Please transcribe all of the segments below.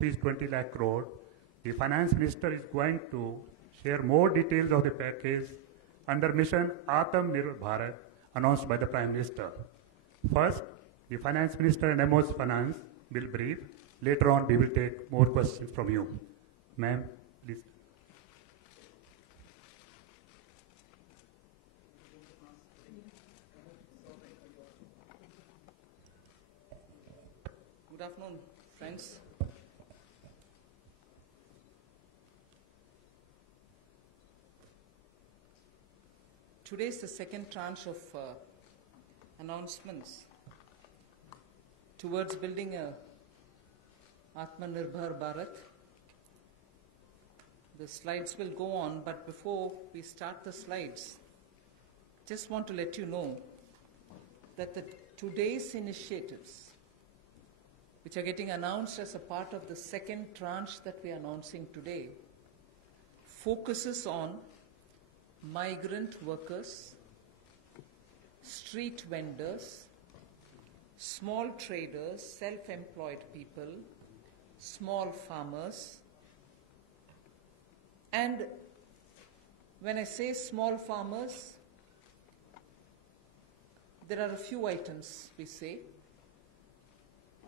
Rupees 20 lakh crore. The finance minister is going to share more details of the package under mission Atam Nirbhar Bharat announced by the Prime Minister. First, the finance minister and MO's finance will brief. Later on, we will take more questions from you. Ma'am, please. Good afternoon, friends. Today is the second tranche of announcements towards building a Atmanirbhar Bharat. The slides will go on, but before we start the slides, just want to let you know that today's initiatives, which are getting announced as a part of the second tranche that we are announcing today, focuses on migrant workers, street vendors, small traders, self-employed people, small farmers. And when I say small farmers, there are a few items we say.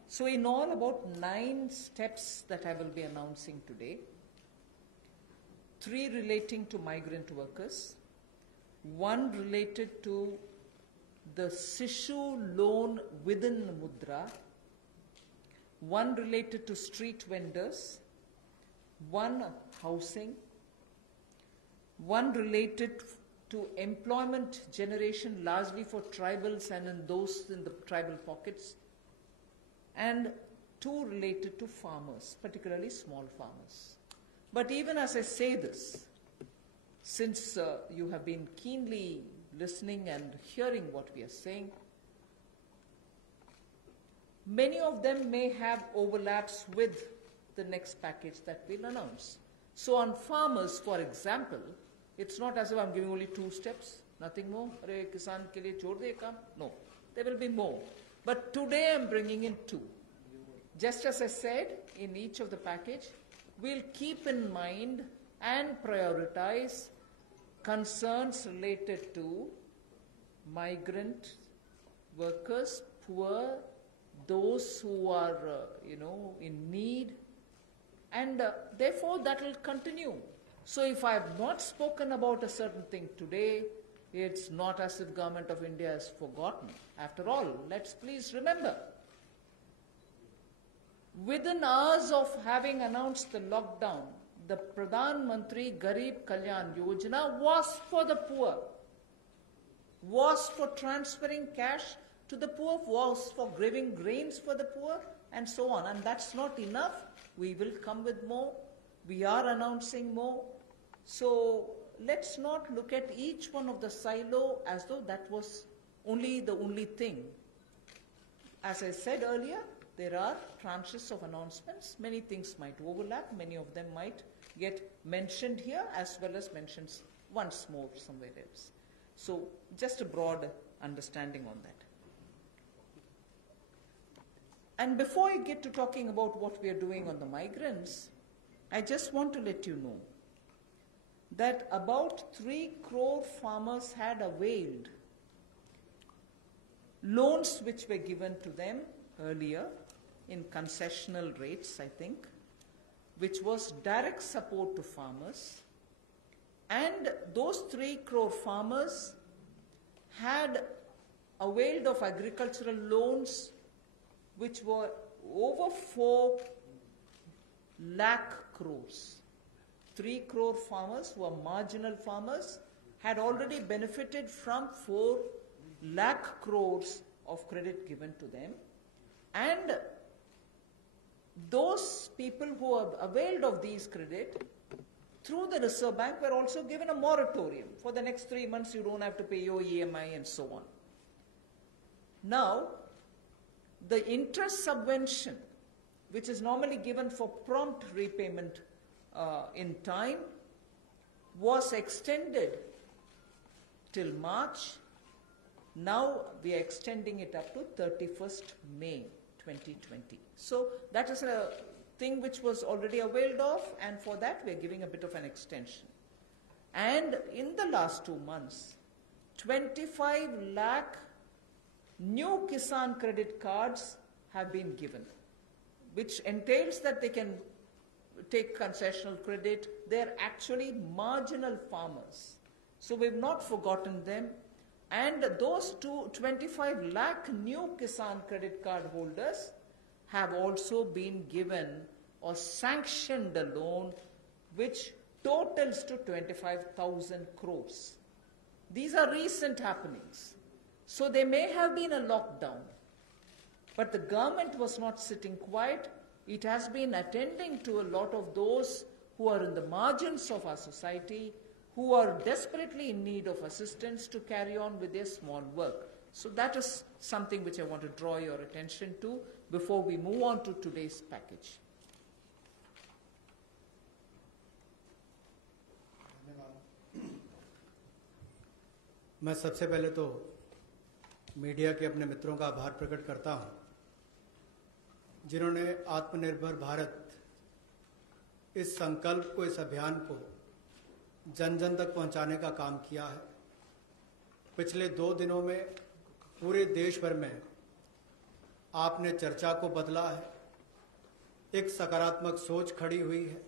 So in all, about 9 steps that I will be announcing today. 3 relating to migrant workers, 1 related to the Sishu loan within Mudra, 1 related to street vendors, 1 housing, 1 related to employment generation largely for tribals and in those in the tribal pockets, and 2 related to farmers, particularly small farmers. But even as I say this, since you have been keenly listening and hearing what we are saying, many of them may have overlaps with the next package that we'll announce. So on farmers, for example, it's not as if I'm giving only 2 steps, nothing more. Arey kisan ke liye chhod de kaam. No, there will be more. But today I'm bringing in 2. Just as I said, in each of the package, we'll keep in mind and prioritize concerns related to migrant workers, poor, those who are, in need, and therefore that will continue. So if I have not spoken about a certain thing today, it's not as if Government of India has forgotten. After all, let's please remember, within hours of having announced the lockdown, the Pradhan Mantri Garib Kalyan Yojana was for the poor, was for transferring cash to the poor, was for giving grains for the poor, and so on. And that's not enough. We will come with more. We are announcing more. So let's not look at each one of the silo as though that was the only thing. As I said earlier, there are tranches of announcements. Many things might overlap. Many of them might get mentioned here as well as mentioned once more somewhere else. So just a broad understanding on that. And before I get to talking about what we are doing on the migrants, I just want to let you know that about 3 crore farmers had availed loans which were given to them earlier in concessional rates, I think, which was direct support to farmers. And those 3 crore farmers had availed of agricultural loans which were over 4 lakh crores. 3 crore farmers who are marginal farmers had already benefited from 4 lakh crores of credit given to them. And those people who have availed of these credit through the Reserve Bank were also given a moratorium. For the next 3 months, you don't have to pay your EMI and so on. Now, the interest subvention, which is normally given for prompt repayment in time, was extended till March. Now we are extending it up to 31st May 2020. So that is a thing which was already availed of, and for that we are giving a bit of an extension. And in the last 2 months, 25 lakh new Kisan credit cards have been given, which entails that they can take concessional credit. They're actually marginal farmers. So we've not forgotten them. And those 25 lakh new Kisan credit card holders have also been given or sanctioned a loan which totals to 25,000 crores. These are recent happenings. So there may have been a lockdown, but the government was not sitting quiet. It has been attending to a lot of those who are in the margins of our society, who are desperately in need of assistance to carry on with their small work. So that is something which I want to draw your attention to before we move on to today's package. मैं सबसे पहले तो media के अपने मित्रों का आभार प्रकट करता हूं, जिन्होंने आत्मनिर्भर भारत इस संकल्प को, इस अभियान को जन जन तक पहुंचाने का काम किया है। पिछले 2 दिनों में पूरे देश भर में आपने चर्चा को बदला है, एक सकारात्मक सोच खड़ी हुई है।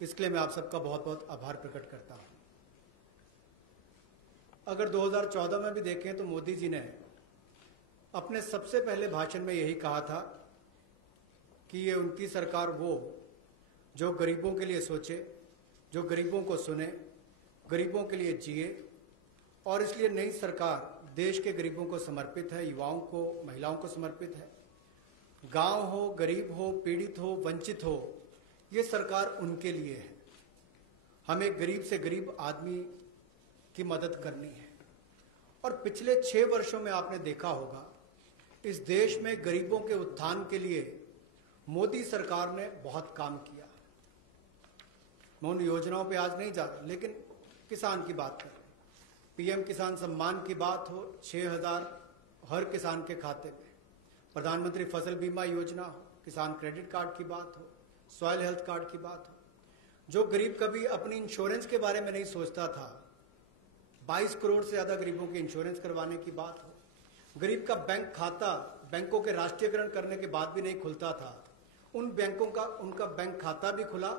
इसके लिए मैं आप सबका बहुत बहुत आभार प्रकट करता हूं। अगर 2014 में भी देखें तो मोदी जी ने अपने सबसे पहले भाषण में यही कहा था कि ये उनकी सरकार वो जो गरीबों के लिए सोचे, जो गरीबों को सुने, गरीबों के लिए जिए, और इसलिए नई सरकार देश के गरीबों को समर्पित है, युवाओं को, महिलाओं को समर्पित है। गांव हो, गरीब हो, पीड़ित हो, वंचित हो, ये सरकार उनके लिए है। हमें गरीब से गरीब आदमी की मदद करनी है। और पिछले 6 वर्षों में आपने देखा होगा, इस देश में गरीबों के उत्थान के लिए मोदी सरकार ने बहुत काम किया। मैं उन योजनाओं पे आज नहीं जा रहा, लेकिन किसान की बात करें, पीएम किसान सम्मान की बात हो, 6,000 हर किसान के खाते में, प्रधानमंत्री फसल बीमा योजना हो, किसान क्रेडिट कार्ड की बात हो, सॉइल हेल्थ कार्ड की बात हो। जो गरीब कभी अपनी इंश्योरेंस के बारे में नहीं सोचता था, 22 करोड़ से ज्यादा गरीबों के इंश्योरेंस करवाने की बात हो। गरीब का बैंक खाता बैंकों के राष्ट्रीयकरण करने के बाद भी नहीं खुलता था, उन बैंकों का उनका बैंक खाता भी खुला।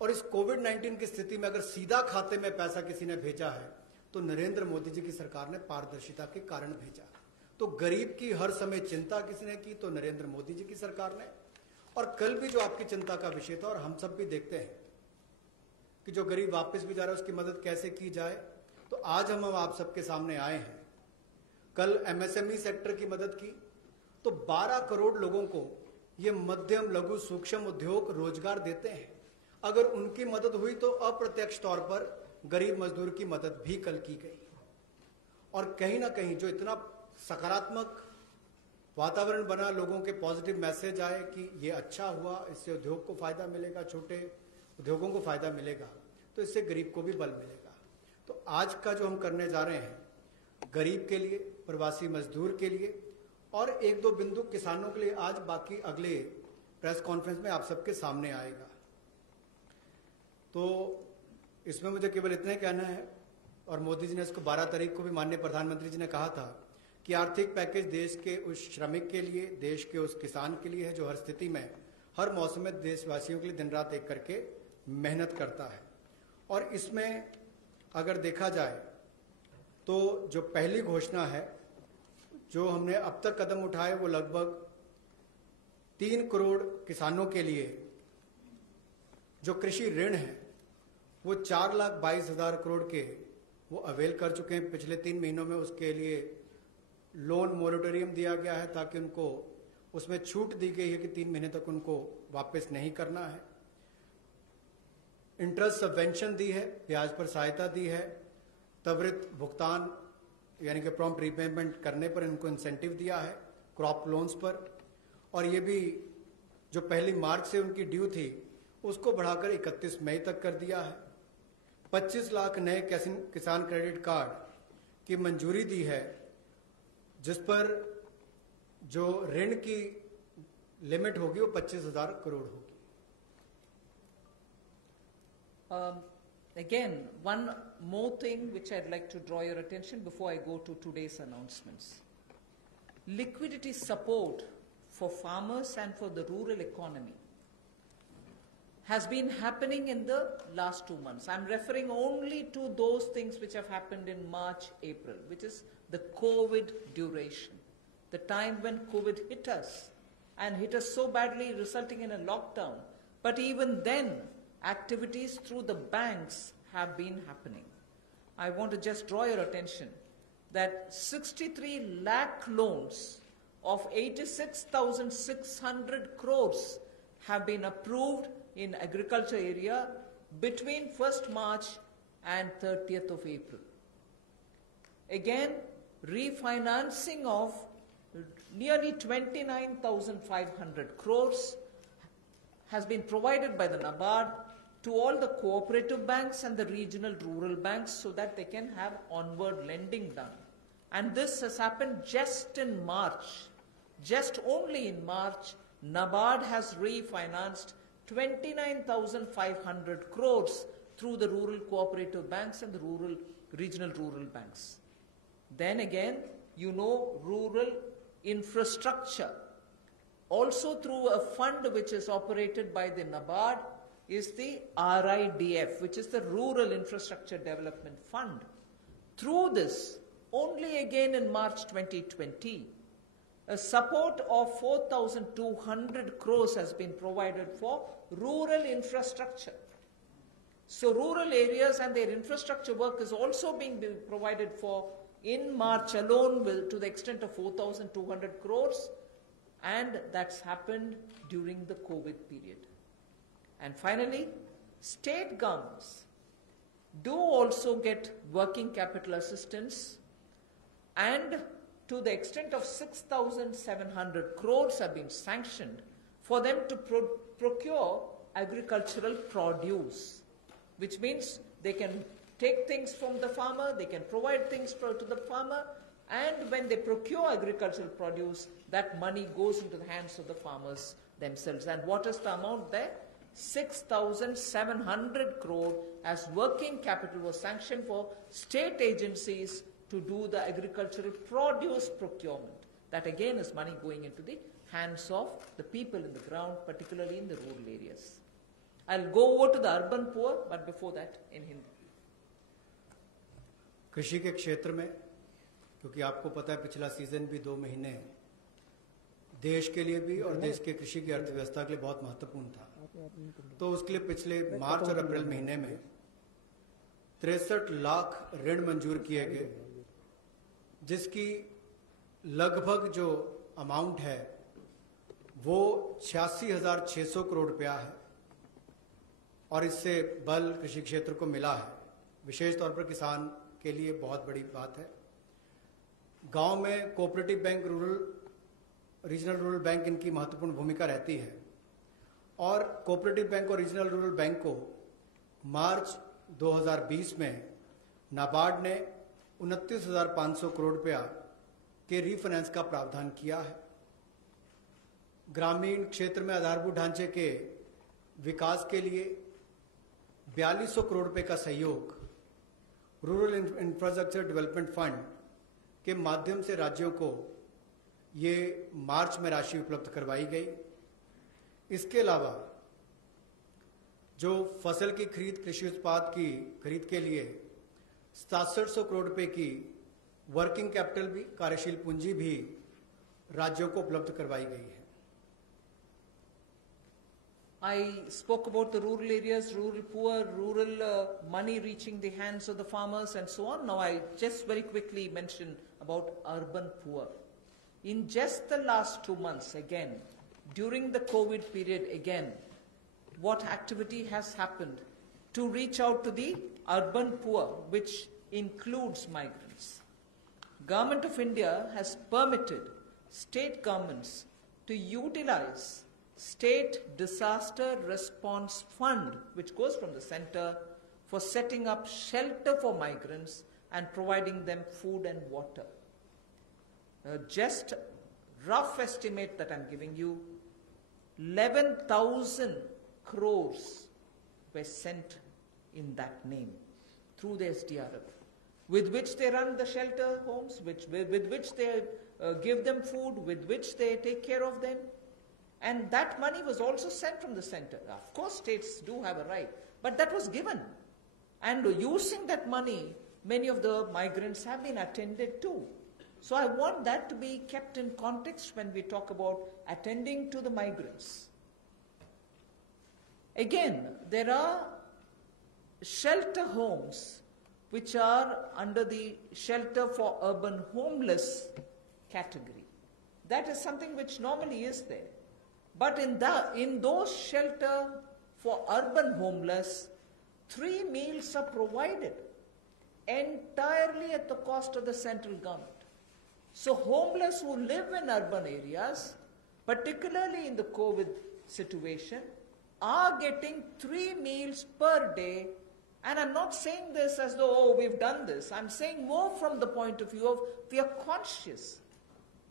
और इस कोविड-19 की स्थिति में अगर सीधा खाते में पैसा किसी ने भेजा है तो नरेंद्र मोदी जी की सरकार ने पारदर्शिता के कारण भेजा। तो गरीब की हर समय चिंता किसने की तो नरेंद्र मोदी जी की सरकार ने। और कल भी जो आपकी चिंता का विषय था, और हम सब भी देखते हैं कि जो गरीब वापस भी जा रहा है उसकी मदद कैसे की जाए, तो आज हम आप सबके सामने आए हैं। कल एमएसएमई सेक्टर की मदद की तो 12 करोड़ लोगों को ये मध्यम लघु सूक्ष्म उद्योग रोजगार देते हैं। अगर उनकी मदद हुई तो अप्रत्यक्ष तौर पर गरीब मजदूर की मदद भी कल की गई। और कहीं ना कहीं जो इतना सकारात्मक वातावरण बना, लोगों के पॉजिटिव मैसेज आए कि ये अच्छा हुआ, इससे उद्योग को फायदा मिलेगा, छोटे उद्योगों को फायदा मिलेगा, तो इससे गरीब को भी बल मिलेगा। तो आज का जो हम करने जा रहे हैं, गरीब के लिए, प्रवासी मजदूर के लिए और 1-2 बिंदु किसानों के लिए, आज बाकी अगले प्रेस कॉन्फ्रेंस में आप सबके सामने आएगा। तो इसमें मुझे केवल इतना कहना है, और मोदी जी ने इसको 12 तारीख को भी माननीय प्रधानमंत्री जी ने कहा था कि आर्थिक पैकेज देश के उस श्रमिक के लिए, देश के उस किसान के लिए है जो हर स्थिति में, हर मौसम में देशवासियों के लिए दिन रात एक करके मेहनत करता है। और इसमें अगर देखा जाए तो जो पहली घोषणा है जो हमने अब तक कदम उठाए, वो लगभग 3 करोड़ किसानों के लिए जो कृषि ऋण है वो 4,22,000 करोड़ के वो अवेल कर चुके हैं। पिछले 3 महीनों में उसके लिए लोन मोरेटोरियम दिया गया है ताकि उनको उसमें छूट दी गई है कि 3 महीने तक उनको वापस नहीं करना है। इंटरेस्ट सबवेंशन दी है, ब्याज पर सहायता दी है, त्वरित भुगतान यानी कि प्रॉम्प्ट रीपेमेंट करने पर इनको इंसेंटिव दिया है, क्रॉप लोन्स पर। और ये भी जो 1 मार्च से उनकी ड्यू थी उसको बढ़ाकर 31 मई तक कर दिया है। 25 लाख नए किसान क्रेडिट कार्ड की मंजूरी दी है, जिस पर जो ऋण की लिमिट होगी वो 25,000 करोड़ होगी। Again, one more thing which I'd like to draw your attention before I go to today's announcements. Liquidity support for farmers and for the rural economy has been happening in the last 2 months. I'm referring only to those things which have happened in March, April, which is the COVID duration, the time when COVID hit us and hit us so badly, resulting in a lockdown. But even then, activities through the banks have been happening. I want to just draw your attention that 63 lakh loans of 86,600 crores have been approved in agriculture area between 1st March and 30th of April. Again, refinancing of nearly 29,500 crores has been provided by the NABARD to all the cooperative banks and the regional rural banks so that they can have onward lending done. And this has happened just in March. Just only in March, NABARD has refinanced 29,500 crores through the rural cooperative banks and the regional rural banks. Then again, you know, rural infrastructure, also through a fund which is operated by the NABARD, is the RIDF, which is the Rural Infrastructure Development Fund. Through this, only again in March 2020, a support of 4,200 crores has been provided for rural infrastructure. So rural areas and their infrastructure work is also being provided for in March alone to the extent of 4,200 crores, and that's happened during the COVID period. And finally, state governments do also get working capital assistance, and to the extent of 6,700 crores have been sanctioned for them to procure agricultural produce, which means they can take things from the farmer, they can provide things to the farmer, and when they procure agricultural produce, that money goes into the hands of the farmers themselves. And what is the amount there? 6,700 crore as working capital was sanctioned for state agencies to do the agricultural produce procurement. That again is money going into the hands of the people in the ground, particularly in the rural areas. I'll go over to the urban poor, but before that in Hindi. कृषि के क्षेत्र में, क्योंकि आपको पता है पिछला season भी 2 महीने देश के लिए भी और देश के कृषि की अर्थव्यवस्था के लिए बहुत महत्वपूर्ण था, तो उसके लिए पिछले मार्च और अप्रैल महीने में 63 लाख ऋण मंजूर किए गए, जिसकी लगभग जो अमाउंट है वो 86,600 करोड़ रुपया है, और इससे बल कृषि क्षेत्र को मिला है। विशेष तौर पर किसान के लिए बहुत बड़ी बात है। गांव में cooperative bank, regional rural bank इनकी महत्वपूर्ण भूमिका रहती है, और कोऑपरेटिव बैंक और रीजनल रूरल बैंक को मार्च 2020 में नाबार्ड ने 29,500 करोड़ रुपया के रीफाइनेंस का प्रावधान किया है। ग्रामीण क्षेत्र में आधारभूत ढांचे के विकास के लिए 4200 करोड़ रुपए का सहयोग रूरल इंफ्रास्ट्रक्चर डेवलपमेंट फंड के माध्यम से राज्यों को ये मार्च में राशि उपलब्ध करवाई गई। इसके अलावा जो फसल की खरीद, कृषि उत्पाद की खरीद के लिए 6700 करोड़ रुपए की वर्किंग कैपिटल भी, कार्यशील पूंजी भी राज्यों को उपलब्ध करवाई गई है। I spoke about the rural areas, rural poor, rural money reaching the hands of the farmers and so on. Now I just very quickly mention about urban poor. In just the last 2 months, again, during the COVID period, again, what activity has happened to reach out to the urban poor, which includes migrants? Government of India has permitted state governments to utilize State Disaster Response Fund, which goes from the center, for setting up shelter for migrants and providing them food and water. Just rough estimate that I'm giving you, 11,000 crores were sent in that name through the SDRF, with which they run the shelter homes, with which they give them food, with which they take care of them. And that money was also sent from the center. Of course, states do have a right, but that was given. And using that money, many of the migrants have been attended to. So I want that to be kept in context when we talk about attending to the migrants. Again, there are shelter homes which are under the shelter for urban homeless category. That is something which normally is there. But in those shelter for urban homeless, 3 meals are provided entirely at the cost of the central government. So homeless who live in urban areas, particularly in the COVID situation, are getting 3 meals per day. And I'm not saying this as though, oh, we've done this. I'm saying more from the point of view of we are conscious.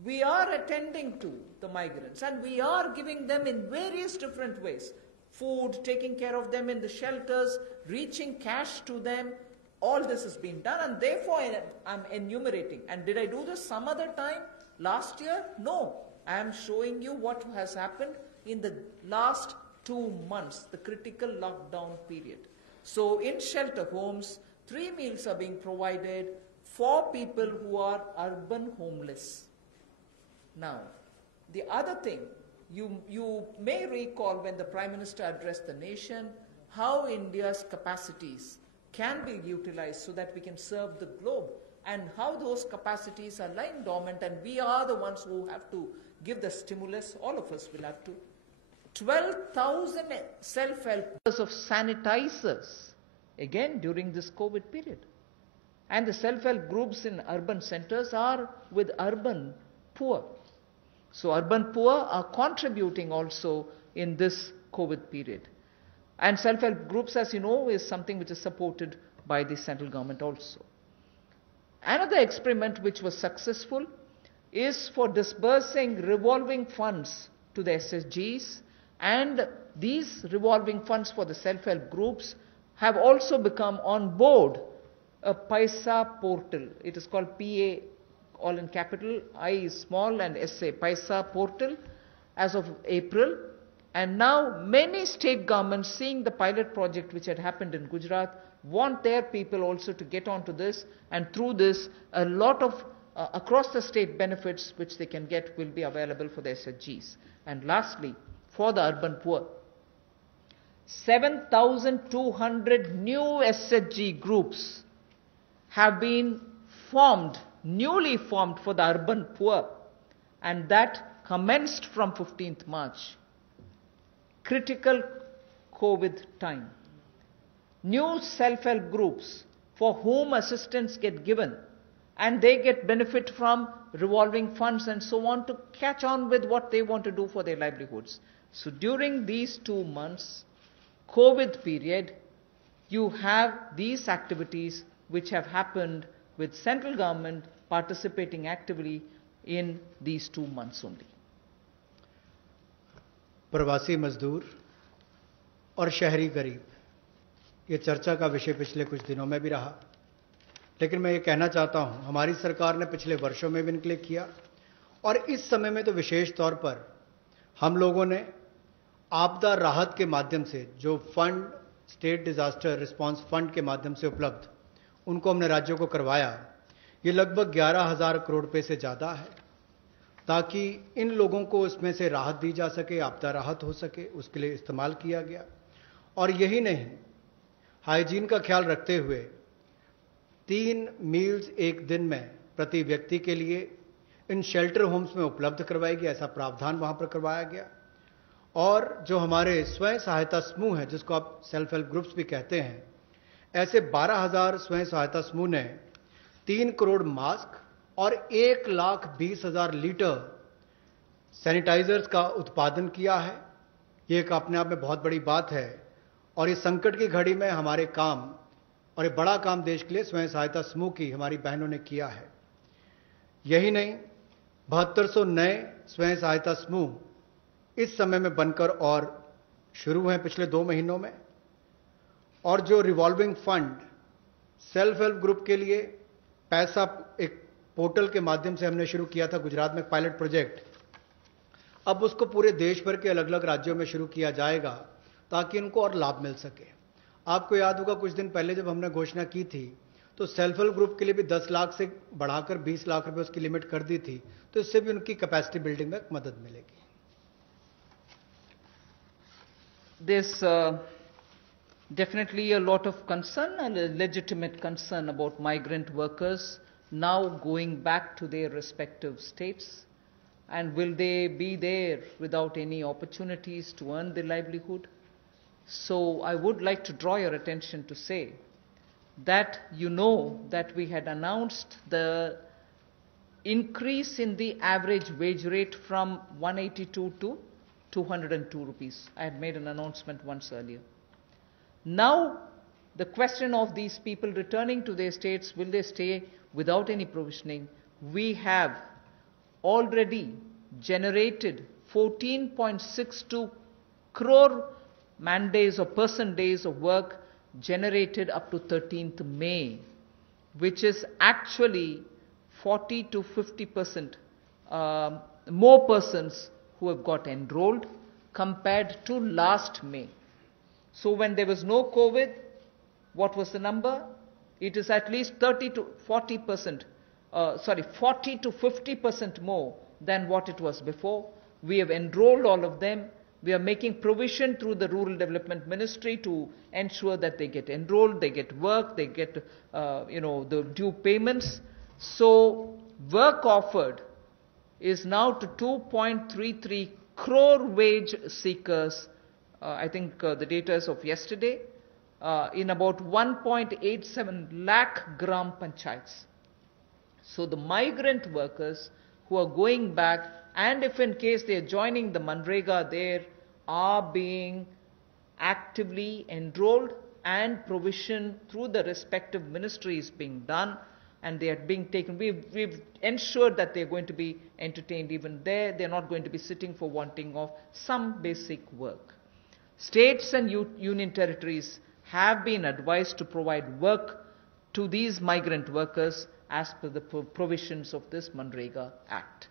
We are attending to the migrants and we are giving them in various different ways. Food, taking care of them in the shelters, reaching cash to them. All this has been done and therefore I'm enumerating. And did I do this some other time? Last year? No. I am showing you what has happened in the last 2 months, the critical lockdown period. So in shelter homes, 3 meals are being provided for people who are urban homeless. Now, the other thing, you may recall when the Prime Minister addressed the nation, how India's capacities can be utilized so that we can serve the globe, and how those capacities are lying dormant, and we are the ones who have to give the stimulus, all of us will have to. 12,000 self-help of sanitizers, again during this COVID period. And the self-help groups in urban centers are with urban poor. So urban poor are contributing also in this COVID period. And self-help groups, as you know, is something which is supported by the central government also. Another experiment which was successful is for disbursing revolving funds to the SSGs, and these revolving funds for the self-help groups have also become on board a Paisa portal. It is called PA, all in capital, I is small and SA, Paisa portal, as of April. And now many state governments, seeing the pilot project which had happened in Gujarat, want their people also to get onto this, and through this a lot of across the state benefits which they can get will be available for the SHGs. And lastly, for the urban poor, 7,200 new SHG groups have been formed, newly formed for the urban poor, and that commenced from 15th March. Critical COVID time. New self-help groups for whom assistance get given, and they get benefit from revolving funds and so on to catch on with what they want to do for their livelihoods. So during these 2 months, COVID period, you have these activities which have happened with central government participating actively in these 2 months only. प्रवासी मजदूर और शहरी गरीब, ये चर्चा का विषय पिछले कुछ दिनों में भी रहा, लेकिन मैं ये कहना चाहता हूं, हमारी सरकार ने पिछले वर्षों में भी इनके किया, और इस समय में तो विशेष तौर पर हम लोगों ने आपदा राहत के माध्यम से जो fund, state disaster response fund के माध्यम से उपलब्ध, उनको हमने राज्यों को करवाया। ये लगभग 11,000 करोड़ रुपए से ज़्यादा है, ताकि इन लोगों को इसमें से राहत दी जा सके, आपदा राहत हो सके, उसके लिए इस्तेमाल किया गया। और यही नहीं, हाइजीन का ख्याल रखते हुए 3 मील्स एक दिन में प्रति व्यक्ति के लिए इन शेल्टर होम्स में उपलब्ध करवाएगी, ऐसा प्रावधान वहां पर करवाया गया। और जो हमारे स्वयं सहायता समूह हैं, जिसको आप सेल्फ हेल्प ग्रुप्स भी कहते हैं, ऐसे 12,000 स्वयं सहायता समूह ने 3 करोड़ मास्क और 1,20,000 लीटर सैनिटाइजर्स का उत्पादन किया है। ये एक अपने आप में बहुत बड़ी बात है, और ये संकट की घड़ी में हमारे काम, और ये बड़ा काम देश के लिए स्वयं सहायता समूह की हमारी बहनों ने किया है। यही नहीं, 7200 नए स्वयं सहायता समूह इस समय में बनकर और शुरू हैं पिछले 2 महीनों में, और जो revolving fund self help group के लिए पैसा एक पोर्टल के माध्यम से हमने शुरू किया था गुजरात में पायलट प्रोजेक्ट, अब उसको पूरे देश भर के अलग अलग राज्यों में शुरू किया जाएगा ताकि इनको और लाभ मिल सके। आपको याद होगा कुछ दिन पहले जब हमने घोषणा की थी तो सेल्फ हेल्प ग्रुप के लिए भी 10 लाख से बढ़ाकर 20 लाख रुपए उसकी लिमिट कर दी थी, तो इससे भी उनकी कैपेसिटी बिल्डिंग में मदद मिलेगी। There's definitely a lot of concern and a legitimate concern about migrant workers now going back to their respective states. And will they be there without any opportunities to earn their livelihood? So I would like to draw your attention to say that you know that we had announced the increase in the average wage rate from 182 to 202 rupees. I had made an announcement once earlier. Now, the question of these people returning to their states, will they stay without any provisioning? We have already generated 14.62 crore man days or person days of work generated up to 13th May, which is actually 40 to 50% more persons who have got enrolled compared to last May. So when there was no COVID, what was the number? It is at least 30 to 40%, 40 to 50% more than what it was before. We have enrolled all of them. We are making provision through the Rural Development Ministry to ensure that they get enrolled, they get work, they get the due payments. So work offered is now to 2.33 crore wage seekers. I think the data is of yesterday, in about 1.87 lakh gram panchayats. So the migrant workers who are going back, and if in case they are joining the Manrega there, are being actively enrolled and provision through the respective ministries being done, and they are being taken. We've ensured that they're going to be entertained even there. They're not going to be sitting for wanting of some basic work. States and union territories have been advised to provide work to these migrant workers as per the provisions of this Manrega Act.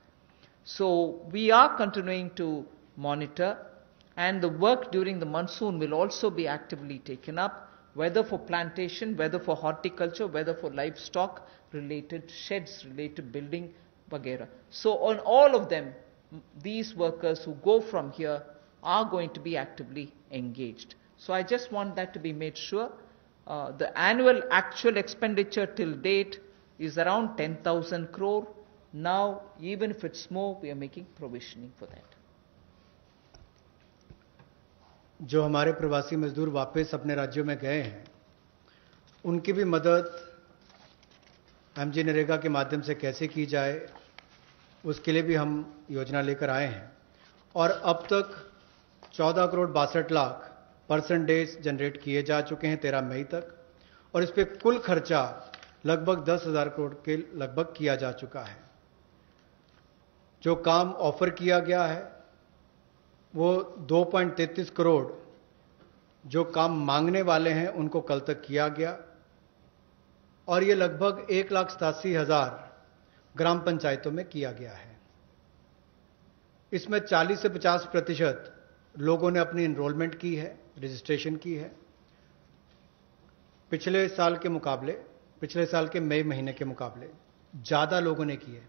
So we are continuing to monitor, and the work during the monsoon will also be actively taken up, whether for plantation, whether for horticulture, whether for livestock related sheds, related building, vagera. So on all of them, these workers who go from here are going to be actively engaged. So I just want that to be made sure. The annual actual expenditure till date is around 10,000 crore. Now, even if it's more, we are making provisioning for that. जो हमारे प्रवासी मजदूर वापस अपने राज्यों में गए हैं, उनकी भी मदद एमजी नरेगा के माध्यम से कैसे की जाए, उसके लिए भी हम योजना लेकर आए हैं। और अब तक 14 crore 62 lakh person days generate किए जा चुके हैं 13 मई तक, और इस पर कुल खर्चा लगभग 10,000 करोड़ के लगभग किया जा चुका है। जो काम ऑफर किया गया है वो 2.33 करोड़ जो काम मांगने वाले हैं उनको कल तक किया गया, और ये लगभग 1,87,000 ग्राम पंचायतों में किया गया है। इसमें 40 से 50% लोगों ने अपनी एनरोलमेंट की है, रजिस्ट्रेशन की है। पिछले साल के मई महीने के मुकाबले ज़्यादा लोगों ने की है।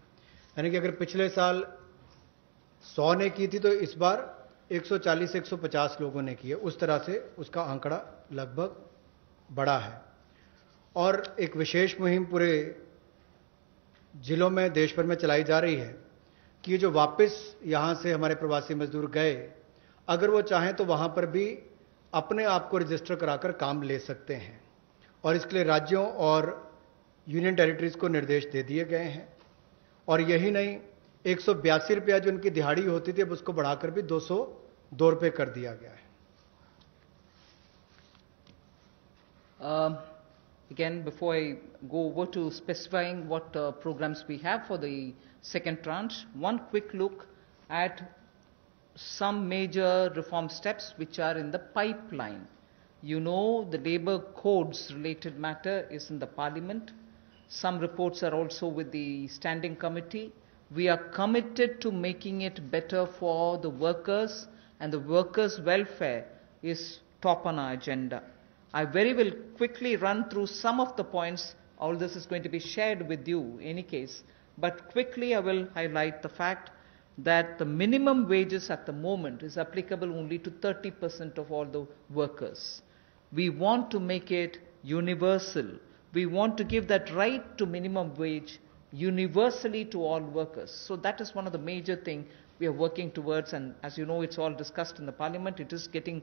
यानी कि अगर पिछले साल 100 ने की थी तो इस बार 140 से 150 लोगों ने की है। उस तरह से उसका आंकड़ा लगभग बड़ा है। और एक विशेष मुहिम पूरे जिलों में देश भर में चलाई जा रही है कि ये जो वापस यहाँ से हमारे प्रवासी मजदूर गए, अगर वो चाहें तो वहाँ पर भी अपने आप को रजिस्टर कराकर काम ले सकते हैं, और इसके लिए राज्यों और यूनियन टेरिटरीज को निर्देश दे दिए गए हैं। और यही नहीं, 182 रुपया जो उनकी दिहाड़ी होती थी अब उसको बढ़ाकर भी 202 रुपये कर दिया गया है। Again, before I go over to specifying what programs we have for the second tranche, one quick look at some major reform steps which are in the pipeline. You know, the labor codes related matter is in the parliament. Some reports are also with the standing committee. We are committed to making it better for the workers, and the workers' welfare is top on our agenda. I very will quickly run through some of the points. All this is going to be shared with you in any case. But quickly I will highlight the fact that the minimum wages at the moment is applicable only to 30% of all the workers. We want to make it universal. We want to give that right to minimum wage universally to all workers. So that is one of the major things we are working towards, and as you know, it's all discussed in the parliament. It is getting,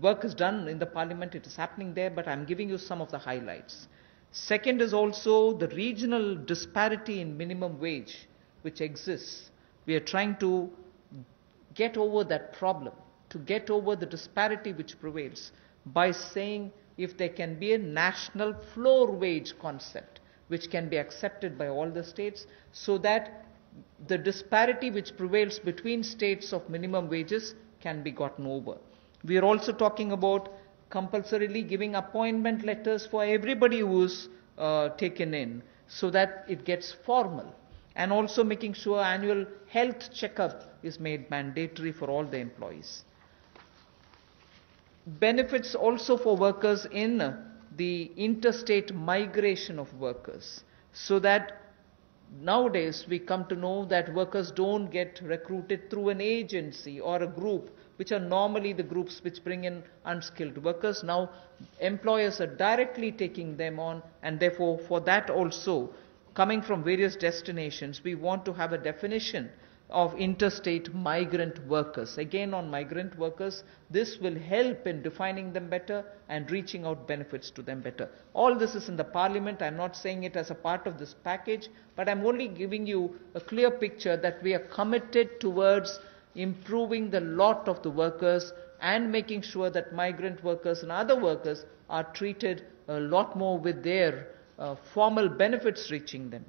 work is done in the parliament, it is happening there, but I'm giving you some of the highlights. Second is also the regional disparity in minimum wage which exists. We are trying to get over that problem, to get over the disparity which prevails by saying if there can be a national floor wage concept which can be accepted by all the states, so that the disparity which prevails between states of minimum wages can be gotten over. We are also talking about compulsorily giving appointment letters for everybody who is taken in, so that it gets formal, and also making sure annual health checkup is made mandatory for all the employees. Benefits also for workers in the interstate migration of workers, so that nowadays we come to know that workers don't get recruited through an agency or a group, which are normally the groups which bring in unskilled workers. Now employers are directly taking them on, and therefore for that also, coming from various destinations, we want to have a definition of interstate migrant workers. Again, on migrant workers, this will help in defining them better and reaching out benefits to them better. All this is in the parliament. I'm not saying it as a part of this package, but I'm only giving you a clear picture that we are committed towards improving the lot of the workers and making sure that migrant workers and other workers are treated a lot more with their formal benefits reaching them.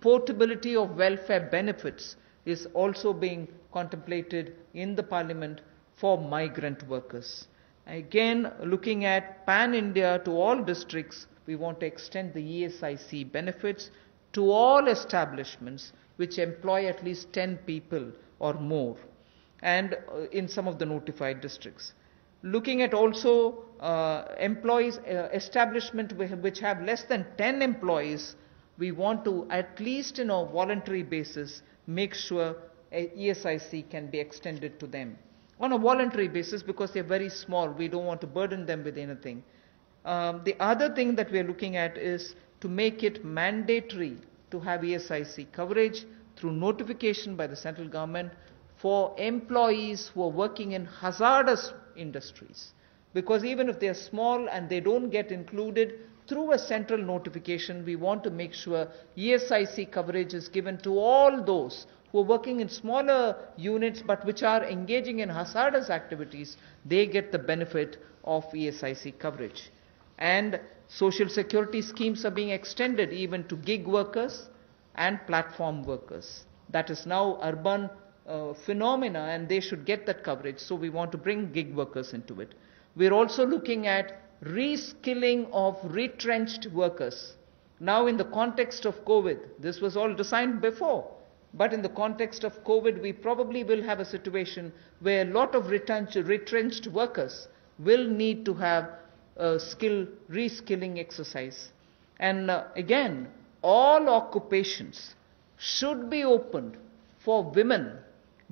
Portability of welfare benefits is also being contemplated in the parliament for migrant workers. Again, looking at pan-India to all districts, we want to extend the ESIC benefits to all establishments which employ at least 10 people or more, and in some of the notified districts. Looking at also employees, establishment which have less than 10 employees, we want to, at least in a voluntary basis, make sure ESIC can be extended to them on a voluntary basis, because they're very small. We don't want to burden them with anything. The other thing that we're looking at is to make it mandatory to have ESIC coverage through notification by the central government for employees who are working in hazardous industries. Because even if they're small and they don't get included through a central notification, we want to make sure ESIC coverage is given to all those who are working in smaller units but which are engaging in hazardous activities. They get the benefit of ESIC coverage. And social security schemes are being extended even to gig workers and platform workers. That is now urban phenomena, and they should get that coverage. So we want to bring gig workers into it. We're also looking at reskilling of retrenched workers. Now in the context of COVID, this was all designed before, but in the context of COVID, we probably will have a situation where a lot of retrenched workers will need to have a reskilling exercise. And again, all occupations should be opened for women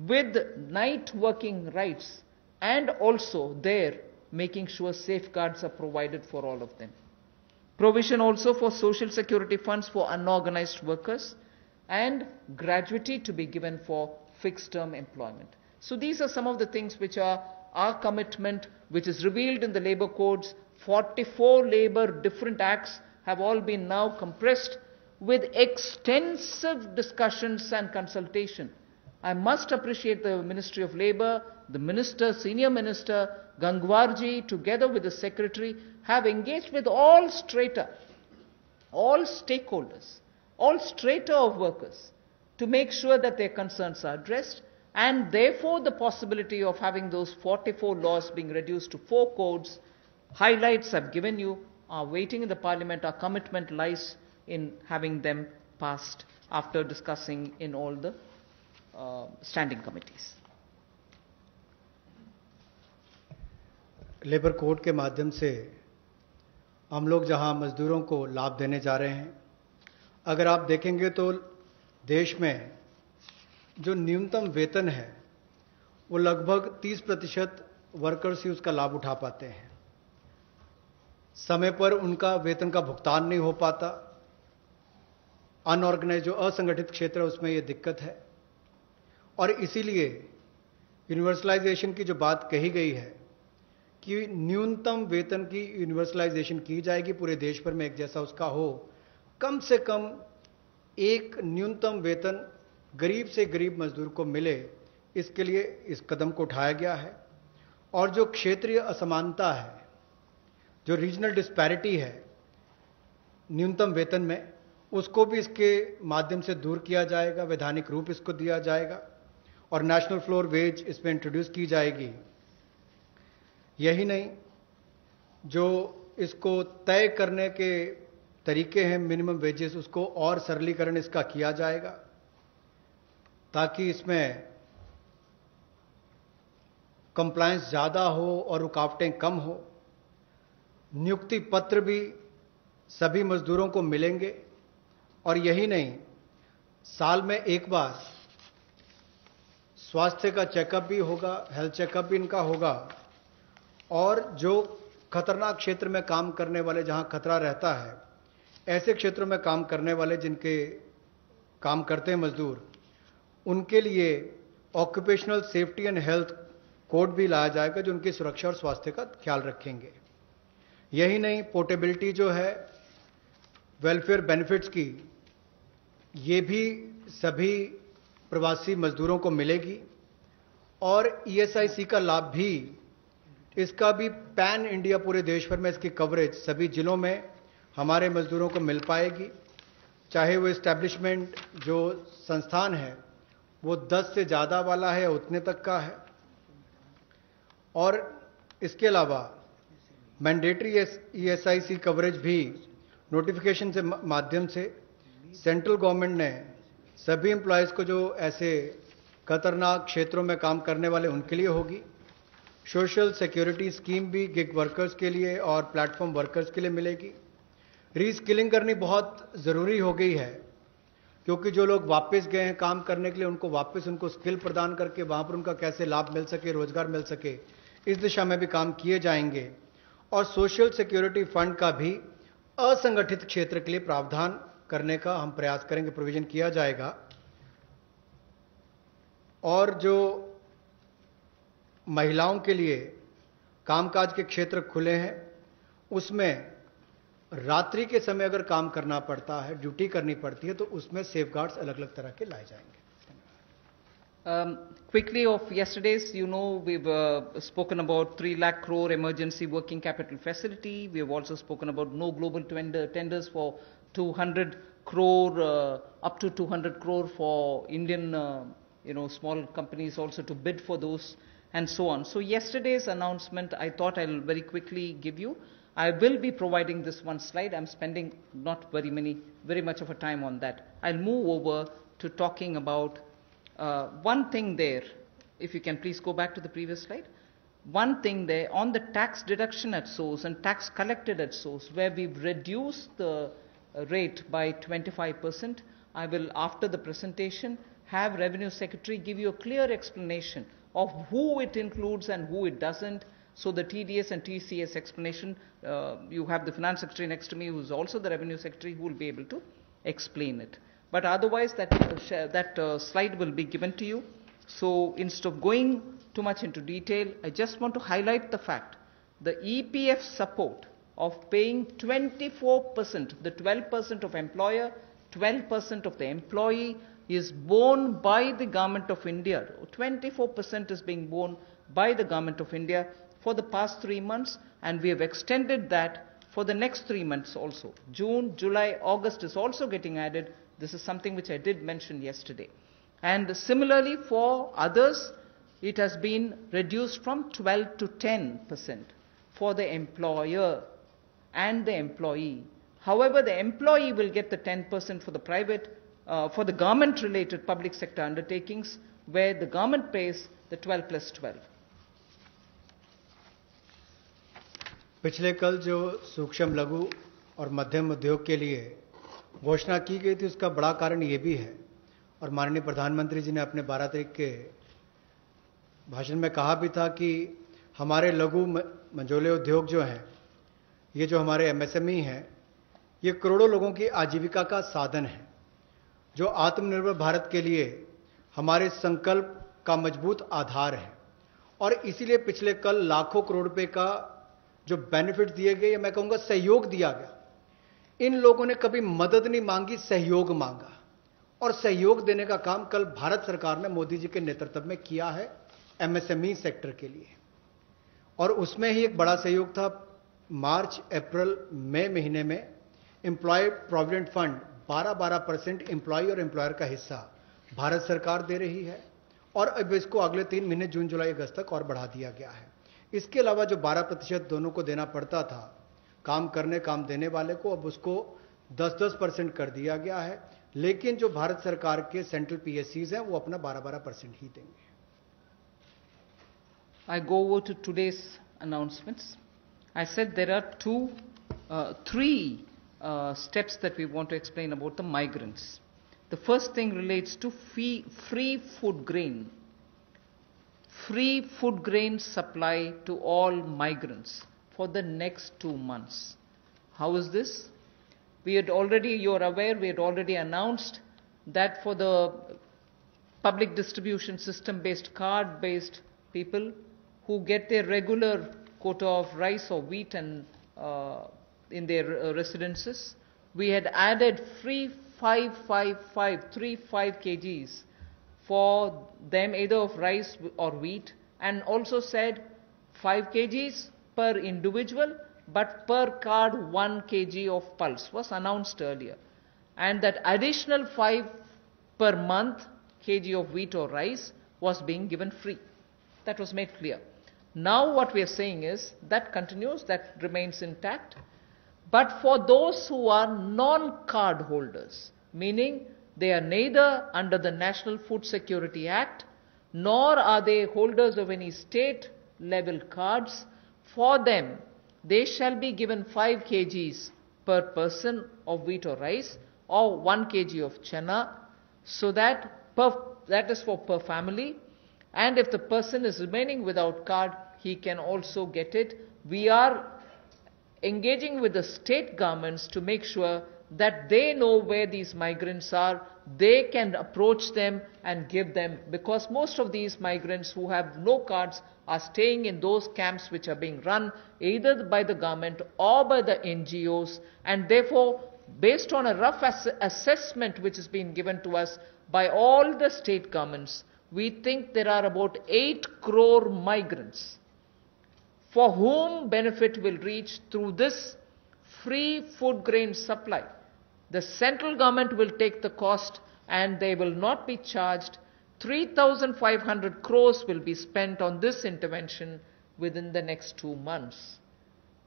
with night working rights, and also there making sure safeguards are provided for all of them. Provision also for social security funds for unorganized workers, and gratuity to be given for fixed term employment. So these are some of the things which are our commitment, which is revealed in the labor codes. 44 labor different acts have all been now compressed with extensive discussions and consultation. I must appreciate the Ministry of Labour, the Minister, Senior Minister Gangwarji, together with the Secretary, have engaged with all strata, all stakeholders, all strata of workers, to make sure that their concerns are addressed, and therefore the possibility of having those 44 laws being reduced to 4 codes highlights I've given you are waiting in the Parliament. Our commitment lies in having them passed after discussing in all the standing committees. Labour code के माध्यम से हम लोग जहां मजदूरों को लाभ देने जा रहे हैं, अगर आप देखेंगे तो देश में जो न्यूनतम वेतन है वो लगभग 30% वर्कर्स ही उसका लाभ उठा पाते हैं। समय पर उनका वेतन का भुगतान नहीं हो पाता। अनऑर्गेनाइज जो असंगठित क्षेत्र है उसमें ये दिक्कत है, और इसीलिए यूनिवर्सलाइजेशन की जो बात कही गई है कि न्यूनतम वेतन की यूनिवर्सलाइजेशन की जाएगी, पूरे देश भर में एक जैसा उसका हो, कम से कम एक न्यूनतम वेतन गरीब से गरीब मजदूर को मिले, इसके लिए इस कदम को उठाया गया है। और जो क्षेत्रीय असमानता है, जो रीजनल डिस्पैरिटी है न्यूनतम वेतन में, उसको भी इसके माध्यम से दूर किया जाएगा, वैधानिक रूप इसको दिया जाएगा और नेशनल फ्लोर वेज इसमें इंट्रोड्यूस की जाएगी। यही नहीं, जो इसको तय करने के तरीके हैं मिनिमम वेजेस, उसको और सरलीकरण इसका किया जाएगा ताकि इसमें कंप्लायंस ज़्यादा हो और रुकावटें कम हो। नियुक्ति पत्र भी सभी मजदूरों को मिलेंगे, और यही नहीं, साल में एक बार स्वास्थ्य का चेकअप भी होगा, हेल्थ चेकअप भी इनका होगा। और जो खतरनाक क्षेत्र में काम करने वाले, जहां खतरा रहता है, ऐसे क्षेत्रों में काम करने वाले जिनके काम करते हैं मजदूर, उनके लिए occupational safety and health code भी लाया जाएगा जो उनकी सुरक्षा और स्वास्थ्य का ख्याल रखेंगे। यही नहीं, पोर्टेबिलिटी जो है वेलफेयर बेनिफिट्स की, ये भी सभी प्रवासी मजदूरों को मिलेगी। और ईएसआईसी का लाभ भी, इसका भी पैन इंडिया पूरे देश भर में इसकी कवरेज सभी जिलों में हमारे मजदूरों को मिल पाएगी, चाहे वो एस्टैब्लिशमेंट जो संस्थान है वो 10 से ज़्यादा वाला है, उतने तक का है। और इसके अलावा मैंडेटरी ईएसआईसी कवरेज भी नोटिफिकेशन से माध्यम से सेंट्रल गवर्नमेंट ने सभी एम्प्लॉयज़ को जो ऐसे खतरनाक क्षेत्रों में काम करने वाले उनके लिए होगी। सोशल सिक्योरिटी स्कीम भी गिग वर्कर्स के लिए और प्लेटफॉर्म वर्कर्स के लिए मिलेगी। रीस्किलिंग करनी बहुत ज़रूरी हो गई है, क्योंकि जो लोग वापस गए हैं काम करने के लिए, उनको वापस उनको स्किल प्रदान करके वहाँ पर उनका कैसे लाभ मिल सके, रोजगार मिल सके, इस दिशा में भी काम किए जाएंगे। और सोशल सिक्योरिटी फंड का भी असंगठित क्षेत्र के लिए प्रावधान करने का हम प्रयास करेंगे, प्रोविजन किया जाएगा। और जो महिलाओं के लिए कामकाज के क्षेत्र खुले हैं, उसमें रात्रि के समय अगर काम करना पड़ता है, ड्यूटी करनी पड़ती है, तो उसमें सेफगार्ड्स अलग अलग तरह के लाए जाएंगे। Quickly of yesterday's, you know, we've spoken about 3 lakh crore emergency working capital facility. We have also spoken about no global tenders for 200 crore, up to 200 crore for Indian, small companies also to bid for those, and so on. So yesterday's announcement, I thought I'll very quickly give you. I will be providing this one slide. I'm spending not very much of a time on that. I'll move over to talking about one thing there. If you can please go back to the previous slide. One thing there on the tax deduction at source and tax collected at source, where we've reduced the rate by 25%. I will, after the presentation, have Revenue Secretary give you a clear explanation of who it includes and who it doesn't. So the TDS and TCS explanation, you have the Finance Secretary next to me, who is also the Revenue Secretary, who will be able to explain it. But otherwise, that slide will be given to you. So instead of going too much into detail, I just want to highlight the fact the EPF support of paying 24%, the 12% of employer, 12% of the employee, is borne by the Government of India. 24% is being borne by the Government of India for the past 3 months, and we have extended that for the next 3 months also. June, July, August is also getting added. This is something which I did mention yesterday. And similarly for others, it has been reduced from 12 to 10%. for the employer and the employee. However, the employee will get the 10% for the for the government-related public sector undertakings, where the government pays the 12 plus 12. पिछले कल जो सूक्ष्म लघु और मध्यम उद्योग के लिए घोषणा की गई थी, उसका बड़ा कारण ये भी है, और माननीय प्रधानमंत्री जी ने अपने 12 तारीख के भाषण में कहा भी था कि हमारे लघु मंझोले उद्योग जो हैं, ये जो हमारे एमएसएमई हैं, ये करोड़ों लोगों की आजीविका का साधन है, जो आत्मनिर्भर भारत के लिए हमारे संकल्प का मजबूत आधार है। और इसीलिए पिछले कल लाखों करोड़ रुपए का जो बेनिफिट दिए गए, मैं कहूंगा सहयोग दिया गया। इन लोगों ने कभी मदद नहीं मांगी, सहयोग मांगा, और सहयोग देने का काम कल भारत सरकार ने मोदी जी के नेतृत्व में किया है एमएसएमई सेक्टर के लिए। और उसमें ही एक बड़ा सहयोग था, मार्च अप्रैल मई महीने में एम्प्लॉय प्रोविडेंट फंड 12% एम्प्लॉय और एम्प्लॉयर का हिस्सा भारत सरकार दे रही है, और अब इसको अगले 3 महीने जून जुलाई अगस्त तक और बढ़ा दिया गया है। इसके अलावा जो 12% दोनों को देना पड़ता था काम देने वाले को, अब उसको 10% कर दिया गया है। लेकिन जो भारत सरकार के सेंट्रल पीएससीज हैं, वो अपना 12% ही देंगे। I go over to today's announcements. I said there are three steps that we want to explain about the migrants. The first thing relates to free food grain. Free food grain supply to all migrants for the next 2 months. How is this? You're aware, we had already announced that for the public distribution system based, card based people who get their regular quota of rice or wheat and in their residences, we had added free 5 kgs for them, either of rice or wheat, and also said 5 kgs per individual, but per card 1 kg of pulse was announced earlier. And that additional 5 per month kg of wheat or rice was being given free. That was made clear. Now what we are saying is that continues, that remains intact. But for those who are non-card holders, meaning they are neither under the National Food Security Act, nor are they holders of any state level cards, for them they shall be given 5 kgs per person of wheat or rice, or 1 kg of chana, so that is for per family. And if the person is remaining without card, he can also get it. We are engaging with the state governments to make sure that they know where these migrants are, they can approach them and give them, because most of these migrants who have no cards are staying in those camps which are being run either by the government or by the NGOs, and therefore, based on a rough assessment which has been given to us by all the state governments, we think there are about 8 crore migrants for whom benefit will reach through this free food grain supply. The central government will take the cost and they will not be charged. 3,500 crores will be spent on this intervention within the next 2 months.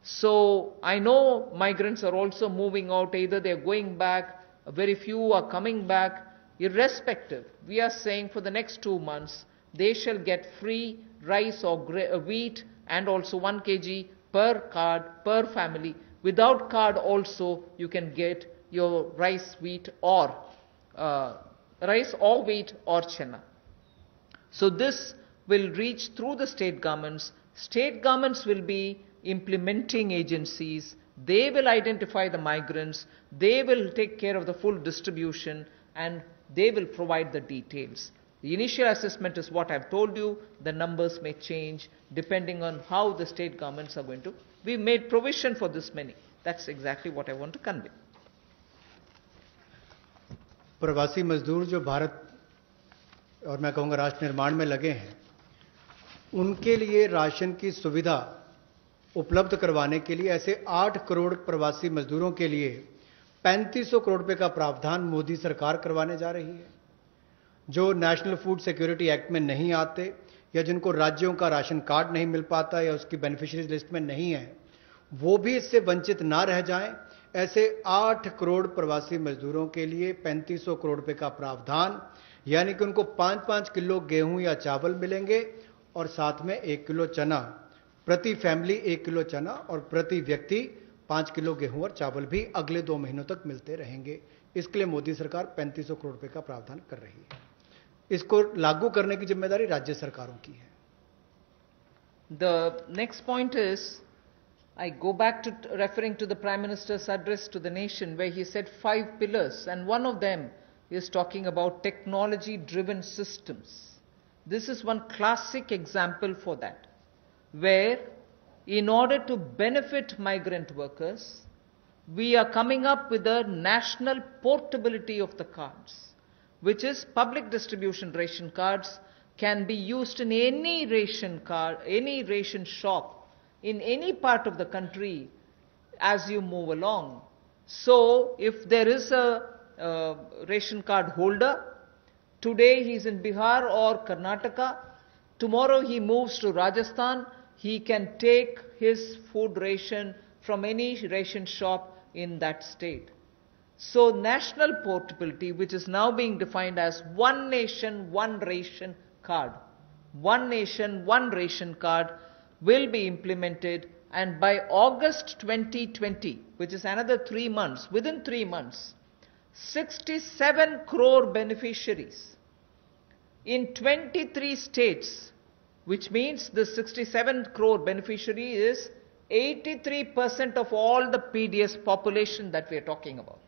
So I know migrants are also moving out, either they're going back, very few are coming back. Irrespective, we are saying for the next 2 months, they shall get free rice or wheat and also 1 kg per card, per family. Without card also, you can get your rice, wheat or wheat or chana. So this will reach through the state governments. State governments will be implementing agencies. They will identify the migrants. They will take care of the full distribution, and they will provide the details. The initial assessment is what I've told you. The numbers may change depending on how the state governments are going to. We made provision for this many. That's exactly what I want to convey. प्रवासी मजदूर जो भारत और मैं कहूँगा राष्ट्र निर्माण में लगे हैं, उनके लिए राशन की सुविधा उपलब्ध करवाने के लिए ऐसे 8 करोड़ प्रवासी मजदूरों के लिए 3500 करोड़ रुपए का प्रावधान मोदी सरकार करवाने जा रही है, जो नेशनल फूड सिक्योरिटी एक्ट में नहीं आते या जिनको राज्यों का राशन कार्ड नहीं मिल पाता या उसकी बेनिफिशियरीज लिस्ट में नहीं है, वो भी इससे वंचित ना रह जाएं। ऐसे 8 करोड़ प्रवासी मजदूरों के लिए 3500 करोड़ रुपए का प्रावधान, यानी कि उनको 5-5 किलो गेहूं या चावल मिलेंगे और साथ में 1 किलो चना, प्रति फैमिली 1 किलो चना और प्रति व्यक्ति 5 किलो गेहूं और चावल भी अगले 2 महीनों तक मिलते रहेंगे। इसके लिए मोदी सरकार 3500 करोड़ रुपए का प्रावधान कर रही है। इसको लागू करने की जिम्मेदारी राज्य सरकारों की है। The next point is, I go back to referring to the Prime Minister's address to the nation, where he said 5 pillars, and one of them is talking about technology-driven systems. This is one classic example for that, where in order to benefit migrant workers, we are coming up with a national portability of the cards, which is public distribution ration cards can be used in any ration card, any ration shop in any part of the country as you move along. So if there is a ration card holder, today he is in Bihar or Karnataka, tomorrow he moves to Rajasthan, he can take his food ration from any ration shop in that state. So national portability, which is now being defined as one nation, one ration card, one nation, one ration card, will be implemented, and by August 2020, which is another 3 months, within 3 months, 67 crore beneficiaries in 23 states, which means the 67 crore beneficiary is 83% of all the PDS population that we are talking about.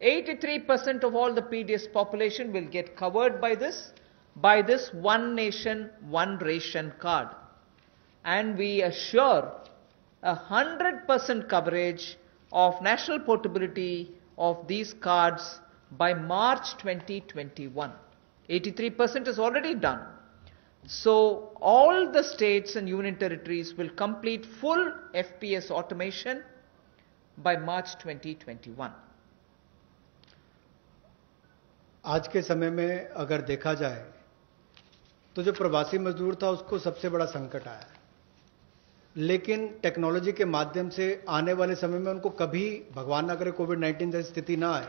83% of all the PDS population will get covered by this one nation, one ration card. And we assure 100% coverage of national portability of these cards by March 2021. 83% is already done. So all the states and union territories will complete full FPS automation by March 2021. आज के समय में अगर देखा जाए तो जो प्रवासी मजदूर था उसको सबसे बड़ा संकट आया, लेकिन टेक्नोलॉजी के माध्यम से आने वाले समय में उनको कभी, भगवान ना करे, कोविड-19 जैसी स्थिति ना आए,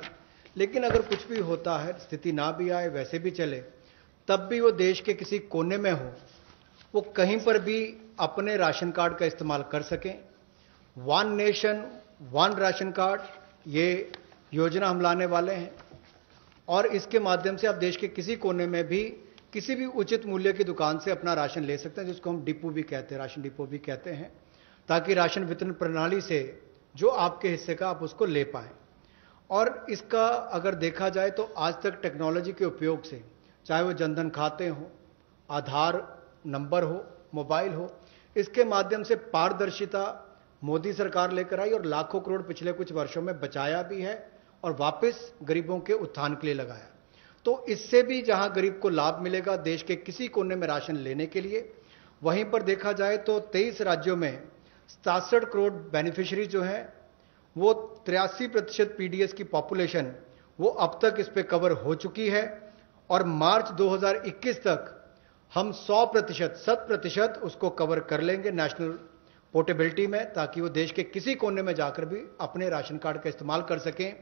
लेकिन अगर कुछ भी होता है, स्थिति ना भी आए, वैसे भी चले, तब भी वो देश के किसी कोने में हो, वो कहीं पर भी अपने राशन कार्ड का इस्तेमाल कर सकें। One nation one ration card, ये योजना हम लाने वाले हैं और इसके माध्यम से आप देश के किसी कोने में भी किसी भी उचित मूल्य की दुकान से अपना राशन ले सकते हैं, जिसको हम डिपो भी कहते हैं, राशन डिपो भी कहते हैं, ताकि राशन वितरण प्रणाली से जो आपके हिस्से का आप उसको ले पाएं। और इसका अगर देखा जाए तो आज तक टेक्नोलॉजी के उपयोग से, चाहे वो जनधन खाते हो, आधार नंबर हो, मोबाइल हो, इसके माध्यम से पारदर्शिता मोदी सरकार लेकर आई और लाखों करोड़ पिछले कुछ वर्षों में बचाया भी है और वापस गरीबों के उत्थान के लिए लगाया। तो इससे भी जहां गरीब को लाभ मिलेगा देश के किसी कोने में राशन लेने के लिए, वहीं पर देखा जाए तो 23 राज्यों में 67 करोड़ बेनिफिशियरी जो हैं, वो 83% पीडीएस की पॉपुलेशन वो अब तक इस पे कवर हो चुकी है और मार्च 2021 तक हम 100% उसको कवर कर लेंगे नेशनल पोर्टेबिलिटी में, ताकि वो देश के किसी कोने में जाकर भी अपने राशन कार्ड का इस्तेमाल कर सकें।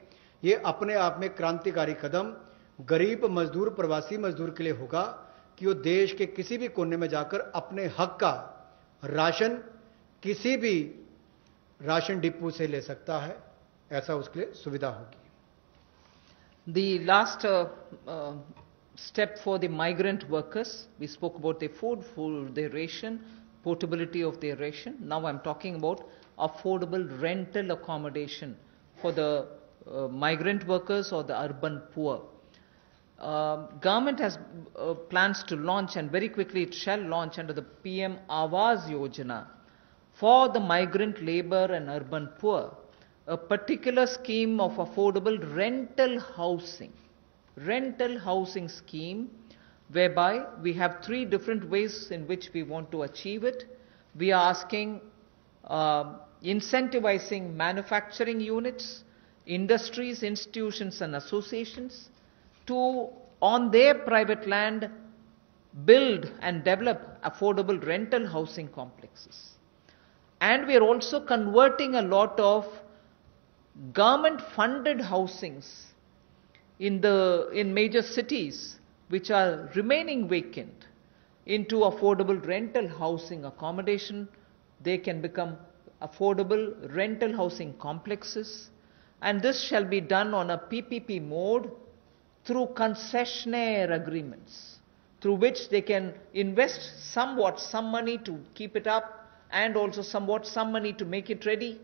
ये अपने आप में क्रांतिकारी कदम गरीब मजदूर, प्रवासी मजदूर के लिए होगा कि वो देश के किसी भी कोने में जाकर अपने हक का राशन किसी भी राशन डिपो से ले सकता है, ऐसा उसके लिए सुविधा होगी। The last step for the migrant workers, we spoke about their food, their ration, portability of their ration. Now I'm talking about affordable rental accommodation for the migrant workers or the urban poor. Government has plans to launch, and very quickly it shall launch under the PM Awas Yojana for the migrant labor and urban poor, a particular scheme of affordable rental housing scheme, whereby we have 3 different ways in which we want to achieve it. We are asking incentivizing manufacturing units, industries, institutions and associations to, on their private land, build and develop affordable rental housing complexes. And we are also converting a lot of government-funded housings in major cities which are remaining vacant into affordable rental housing accommodation. They can become affordable rental housing complexes, and this shall be done on a PPP mode through concessionaire agreements, through which they can invest somewhat some money to keep it up and also somewhat some money to make it ready,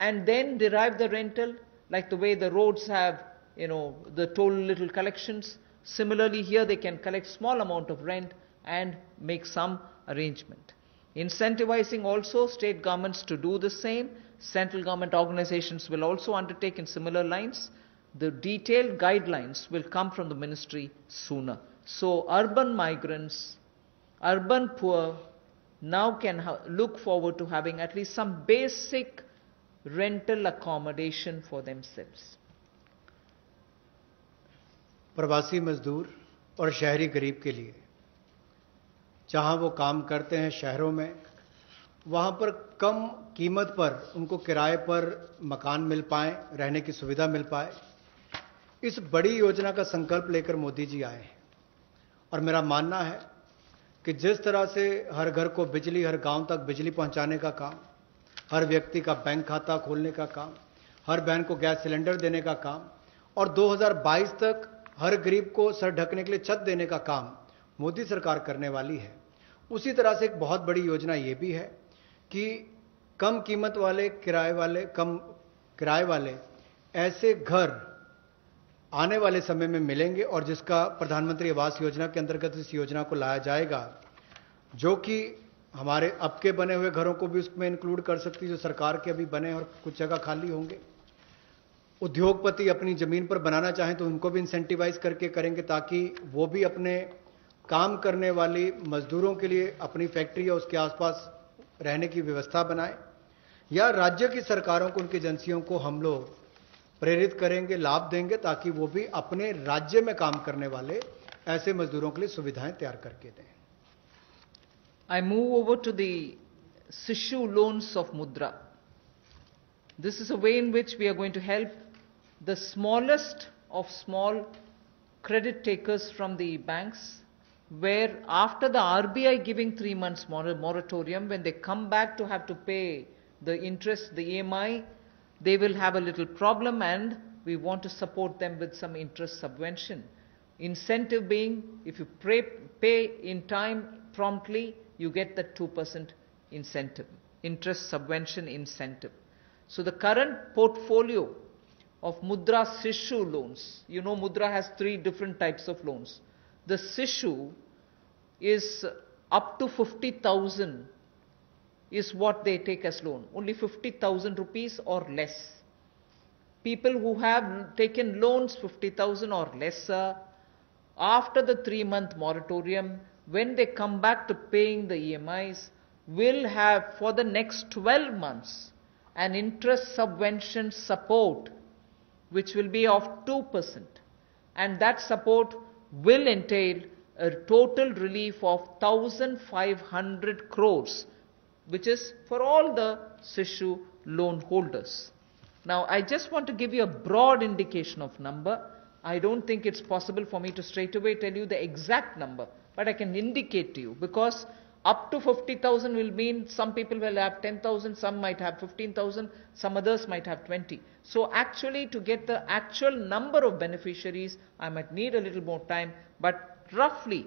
and then derive the rental, like the way the roads have, the toll little collections. Similarly, here they can collect small amount of rent and make some arrangement. Incentivizing also state governments to do the same. Central government organizations will also undertake in similar lines. The detailed guidelines will come from the ministry sooner. So urban migrants, urban poor now can look forward to having at least some basic rental accommodation for themselves. प्रवासी मजदूर और शहरी गरीब के लिए जहां वो काम करते हैं शहरों में, वहां पर कम कीमत पर उनको किराए पर मकान मिल पाए, रहने की सुविधा मिल पाए, इस बड़ी योजना का संकल्प लेकर मोदी जी आए हैं। और मेरा मानना है कि जिस तरह से हर घर को बिजली, हर गांव तक बिजली पहुंचाने का काम, हर व्यक्ति का बैंक खाता खोलने का काम, हर बहन को गैस सिलेंडर देने का काम और 2022 तक हर गरीब को सर ढकने के लिए छत देने का काम मोदी सरकार करने वाली है, उसी तरह से एक बहुत बड़ी योजना ये भी है कि कम कीमत वाले, कम किराए वाले ऐसे घर आने वाले समय में मिलेंगे और जिसका प्रधानमंत्री आवास योजना के अंतर्गत इस योजना को लाया जाएगा, जो कि हमारे अब के बने हुए घरों को भी उसमें इंक्लूड कर सकती है, जो सरकार के अभी बने और कुछ जगह खाली होंगे। उद्योगपति अपनी जमीन पर बनाना चाहें तो उनको भी इंसेंटिवाइज करके करेंगे, ताकि वो भी अपने काम करने वाली मजदूरों के लिए अपनी फैक्ट्री या उसके आसपास रहने की व्यवस्था बनाएं, या राज्य की सरकारों को, उनकी एजेंसियों को हम लोग प्रेरित करेंगे, लाभ देंगे, ताकि वो भी अपने राज्य में काम करने वाले ऐसे मजदूरों के लिए सुविधाएं तैयार करके दें। I move over to the Sishu loans of Mudra. This is a way in which we are going to help the smallest of small credit takers from the banks, where after the RBI giving 3 months moratorium, when they come back to have to pay the interest, the EMI, they will have a little problem, and we want to support them with some interest subvention. Incentive being, if you pay in time promptly, you get the 2% incentive, interest subvention incentive. So the current portfolio of Mudra Sishu loans, Mudra has 3 different types of loans. The Sishu is up to 50,000 is what they take as loan, only 50,000 rupees or less. People who have taken loans 50,000 or lesser, after the 3-month moratorium, when they come back to paying the EMIs, will have for the next 12 months an interest subvention support which will be of 2%, and that support will entail a total relief of 1,500 crores, which is for all the Sishu loan holders. Now, I just want to give you a broad indication of number. I don't think it's possible for me to straight away tell you the exact number, but I can indicate to you, because up to 50,000 will mean some people will have 10,000, some might have 15,000, some others might have 20. So actually, to get the actual number of beneficiaries, I might need a little more time, but roughly,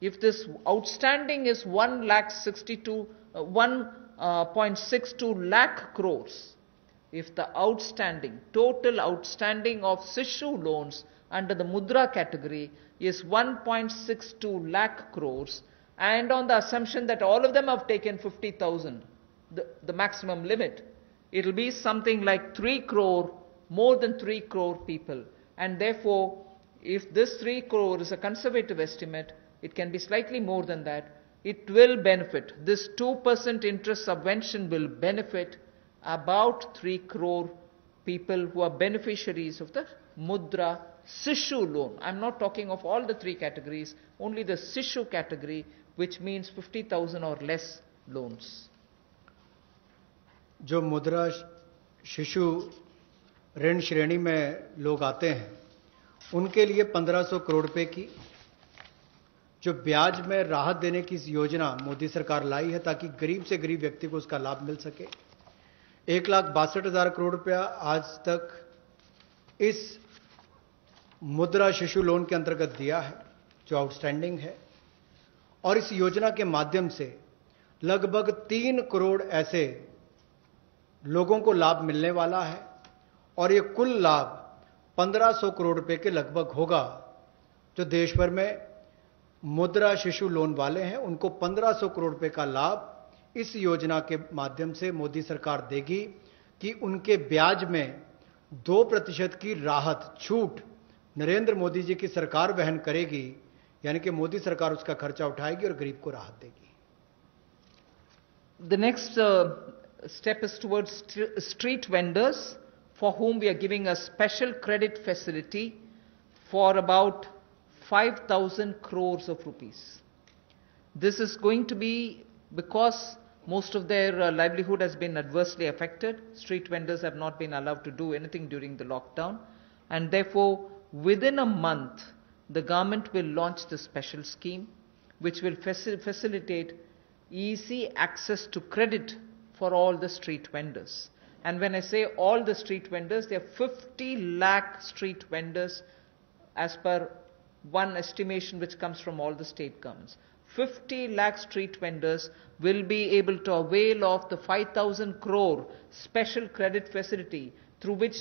if this outstanding is 1.62 lakh crores, if the total outstanding of Sishu loans under the Mudra category is 1.62 lakh crores, and on the assumption that all of them have taken 50,000, the maximum limit, it will be something like 3 crore, more than 3 crore people. And therefore, if this 3 crore is a conservative estimate, it can be slightly more than that. It will benefit. This 2% interest subvention will benefit about 3 crore people who are beneficiaries of the Mudra Sishu loan. I'm not talking of all the 3 categories, only the Sishu category which means 50,000 or less loans. जो मुद्रा शिशु ऋण श्रेणी में लोग आते हैं उनके लिए 1500 करोड़ रुपए की जो ब्याज में राहत देने की योजना मोदी सरकार लाई है ताकि गरीब से गरीब व्यक्ति को उसका लाभ मिल सके। 1,62,000 करोड़ रुपया आज तक इस मुद्रा शिशु लोन के अंतर्गत दिया है जो आउटस्टैंडिंग है, और इस योजना के माध्यम से लगभग 3 करोड़ ऐसे लोगों को लाभ मिलने वाला है, और ये कुल लाभ 1500 करोड़ रुपए के लगभग होगा। जो देश भर में मुद्रा शिशु लोन वाले हैं उनको 1500 करोड़ रुपए का लाभ इस योजना के माध्यम से मोदी सरकार देगी कि उनके ब्याज में 2% की राहत छूट नरेंद्र मोदी जी की सरकार वहन करेगी, यानी कि मोदी सरकार उसका खर्चा उठाएगी और गरीब को राहत देगी। The next step is towards street vendors, for whom we are giving a special credit facility for about 5,000 crores of rupees. This is going to be because most of their livelihood has been adversely affected. Street vendors have not been allowed to do anything during the lockdown, and therefore within a month the government will launch this special scheme which will facilitate easy access to credit for all the street vendors. And when I say all the street vendors, there are 50 lakh street vendors as per one estimation which comes from all the state governments. 50 lakh street vendors will be able to avail of the 5,000 crore special credit facility through which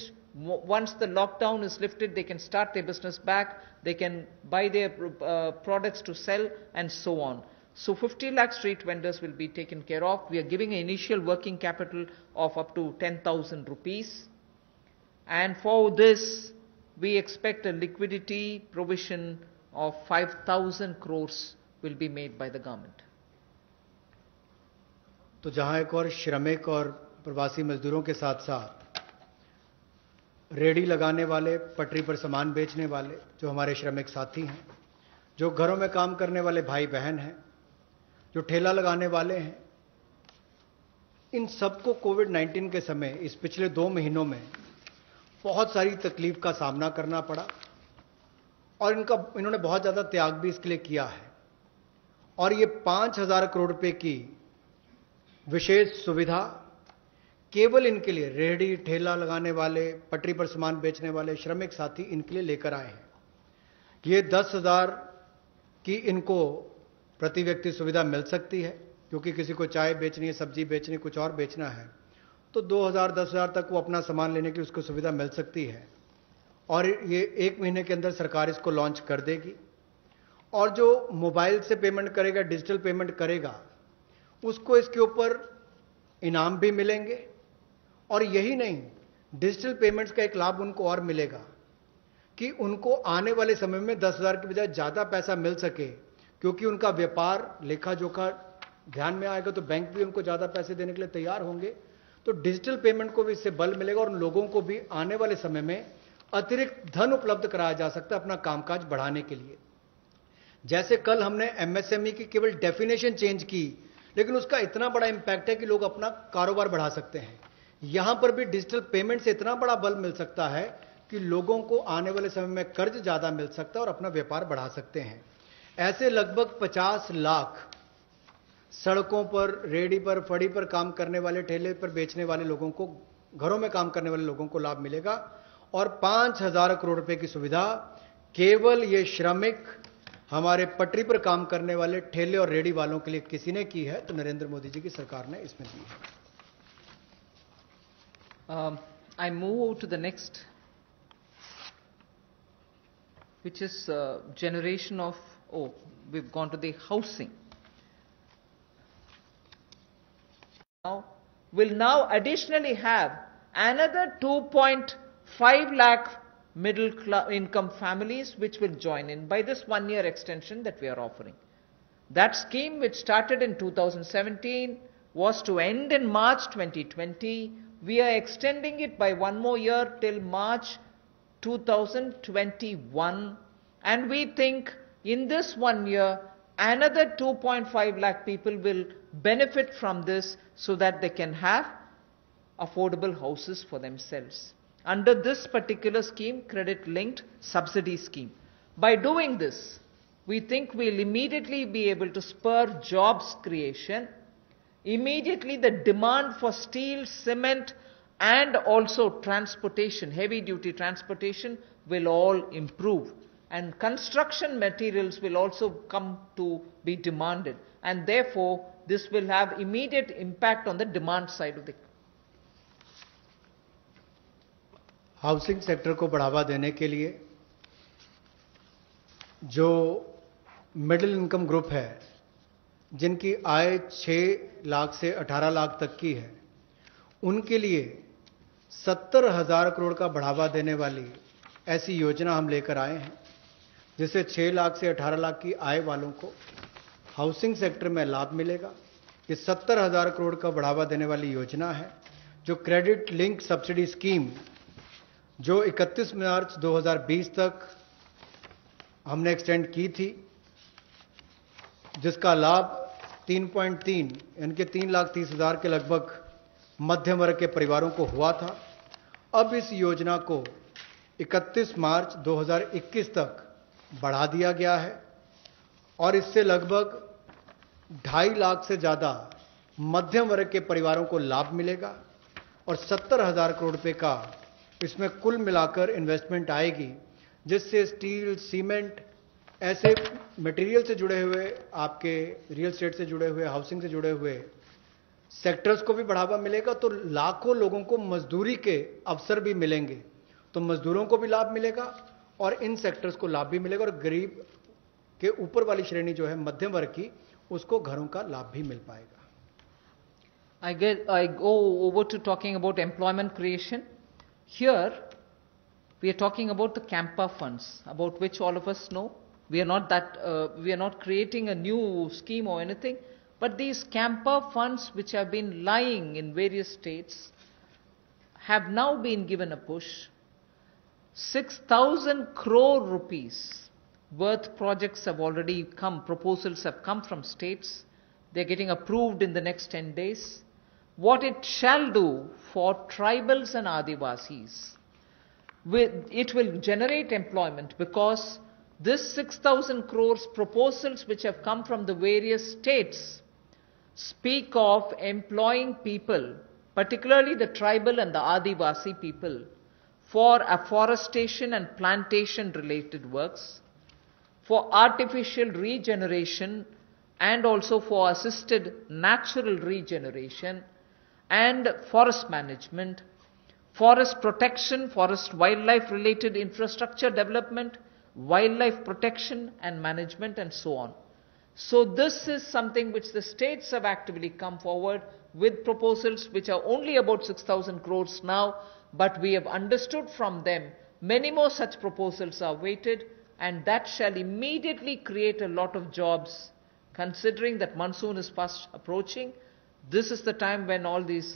once the lockdown is lifted they can start their business back, they can buy their products to sell and so on. So 50 lakh street vendors will be taken care of. We are giving an initial working capital of up to 10,000 rupees, and for this we expect a liquidity provision of 5,000 crores will be made by the government. तो जहां एक और श्रमिक और प्रवासी मजदूरों के साथ साथ रेडी लगाने वाले, पटरी पर सामान बेचने वाले जो हमारे श्रमिक साथी हैं, जो घरों में काम करने वाले भाई बहन हैं, जो ठेला लगाने वाले हैं, इन सबको कोविड-19 के समय इस पिछले 2 महीनों में बहुत सारी तकलीफ का सामना करना पड़ा, और इन्होंने बहुत ज़्यादा त्याग भी इसके लिए किया है। और ये 5,000 करोड़ रुपए की विशेष सुविधा केवल इनके लिए, रेहड़ी ठेला लगाने वाले, पटरी पर सामान बेचने वाले श्रमिक साथी इनके लिए लेकर आए हैं। ये 10,000 की इनको प्रति व्यक्ति सुविधा मिल सकती है, क्योंकि किसी को चाय बेचनी है, सब्जी बेचनी है, कुछ और बेचना है, तो 2,000 10,000 तक वो अपना सामान लेने की उसको सुविधा मिल सकती है। और ये 1 महीने के अंदर सरकार इसको लॉन्च कर देगी। और जो मोबाइल से पेमेंट करेगा, डिजिटल पेमेंट करेगा, उसको इसके ऊपर इनाम भी मिलेंगे। और यही नहीं, डिजिटल पेमेंट्स का एक लाभ उनको और मिलेगा कि उनको आने वाले समय में 10,000 की बजाय ज़्यादा पैसा मिल सके, क्योंकि उनका व्यापार लेखा जोखा ध्यान में आएगा तो बैंक भी उनको ज़्यादा पैसे देने के लिए तैयार होंगे। तो डिजिटल पेमेंट को भी इससे बल मिलेगा और उन लोगों को भी आने वाले समय में अतिरिक्त धन उपलब्ध कराया जा सकता है अपना कामकाज बढ़ाने के लिए। जैसे कल हमने एमएसएमई की केवल डेफिनेशन चेंज की, लेकिन उसका इतना बड़ा इंपैक्ट है कि लोग अपना कारोबार बढ़ा सकते हैं। यहां पर भी डिजिटल पेमेंट से इतना बड़ा बल मिल सकता है कि लोगों को आने वाले समय में कर्ज ज्यादा मिल सकता है और अपना व्यापार बढ़ा सकते हैं। ऐसे लगभग 50 लाख सड़कों पर, रेडी पर, फड़ी पर काम करने वाले, ठेले पर बेचने वाले लोगों को, घरों में काम करने वाले लोगों को लाभ मिलेगा। और 5,000 करोड़ रुपए की सुविधा केवल ये श्रमिक, हमारे पटरी पर काम करने वाले ठेले और रेडी वालों के लिए किसी ने की है, तो नरेंद्र मोदी जी की सरकार ने इसमें दी है। I move to the next, which is generation of, we've gone to the housing. Now, will now additionally have another 2.5 lakh middle income families which will join in by this 1-year extension that we are offering. That scheme, which started in 2017, was to end in March 2020. We are extending it by 1 more year till March 2021, and we think in this 1 year another 2.5 lakh people will benefit from this so that they can have affordable houses for themselves. Under this particular scheme, credit linked subsidy scheme. By doing this, we think we'll immediately be able to spur jobs creation. Immediately the demand for steel, cement and also transportation, heavy duty transportation will all improve. And construction materials will also come to be demanded. And therefore, this will have immediate impact on the demand side of the housing sector को बढ़ावा देने के लिए जो middle income group है, जिनकी आय 6 लाख से 18 लाख तक की है, उनके लिए 70,000 करोड़ का बढ़ावा देने वाली ऐसी योजना हम लेकर आए हैं, जिससे 6 लाख से 18 लाख की आय वालों को हाउसिंग सेक्टर में लाभ मिलेगा। ये 70,000 करोड़ का बढ़ावा देने वाली योजना है, जो क्रेडिट लिंक सब्सिडी स्कीम जो 31 मार्च 2020 तक हमने एक्सटेंड की थी, जिसका लाभ 3.3 यानी कि 3,30,000 के लगभग मध्यम वर्ग के परिवारों को हुआ था। अब इस योजना को 31 मार्च 2021 तक बढ़ा दिया गया है और इससे लगभग 2.5 लाख से ज़्यादा मध्यम वर्ग के परिवारों को लाभ मिलेगा और 70,000 करोड़ रुपए का इसमें कुल मिलाकर इन्वेस्टमेंट आएगी, जिससे स्टील, सीमेंट ऐसे मटेरियल से जुड़े हुए, आपके रियल एस्टेट से जुड़े हुए, हाउसिंग से जुड़े हुए सेक्टर्स को भी बढ़ावा मिलेगा। तो लाखों लोगों को मजदूरी के अवसर भी मिलेंगे, तो मजदूरों को भी लाभ मिलेगा और इन सेक्टर्स को लाभ भी मिलेगा और गरीब के ऊपर वाली श्रेणी जो है मध्यम वर्ग की, उसको घरों का लाभ भी मिल पाएगा। I go over to talking about employment creation. Here, we are talking about the Campa funds, about which all of us know. We are not creating a new scheme or anything, but these Campa funds, which have been lying in various states, have now been given a push. 6,000 crore rupees worth projects have already come, proposals have come from states. They're getting approved in the next 10 days. What it shall do for tribals and Adivasis, it will generate employment, because this 6,000 crores proposals which have come from the various states speak of employing people, particularly the tribal and the Adivasi people, for afforestation and plantation related works, for artificial regeneration and also for assisted natural regeneration, and forest management, forest protection, forest wildlife related infrastructure development, wildlife protection and management, and so on. So this is something which the states have actively come forward with proposals which are only about 6,000 crores now, but we have understood from them many more such proposals are waited, and that shall immediately create a lot of jobs, considering that monsoon is fast approaching. This is the time when all these,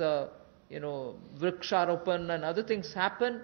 Vriksharopan and other things happen.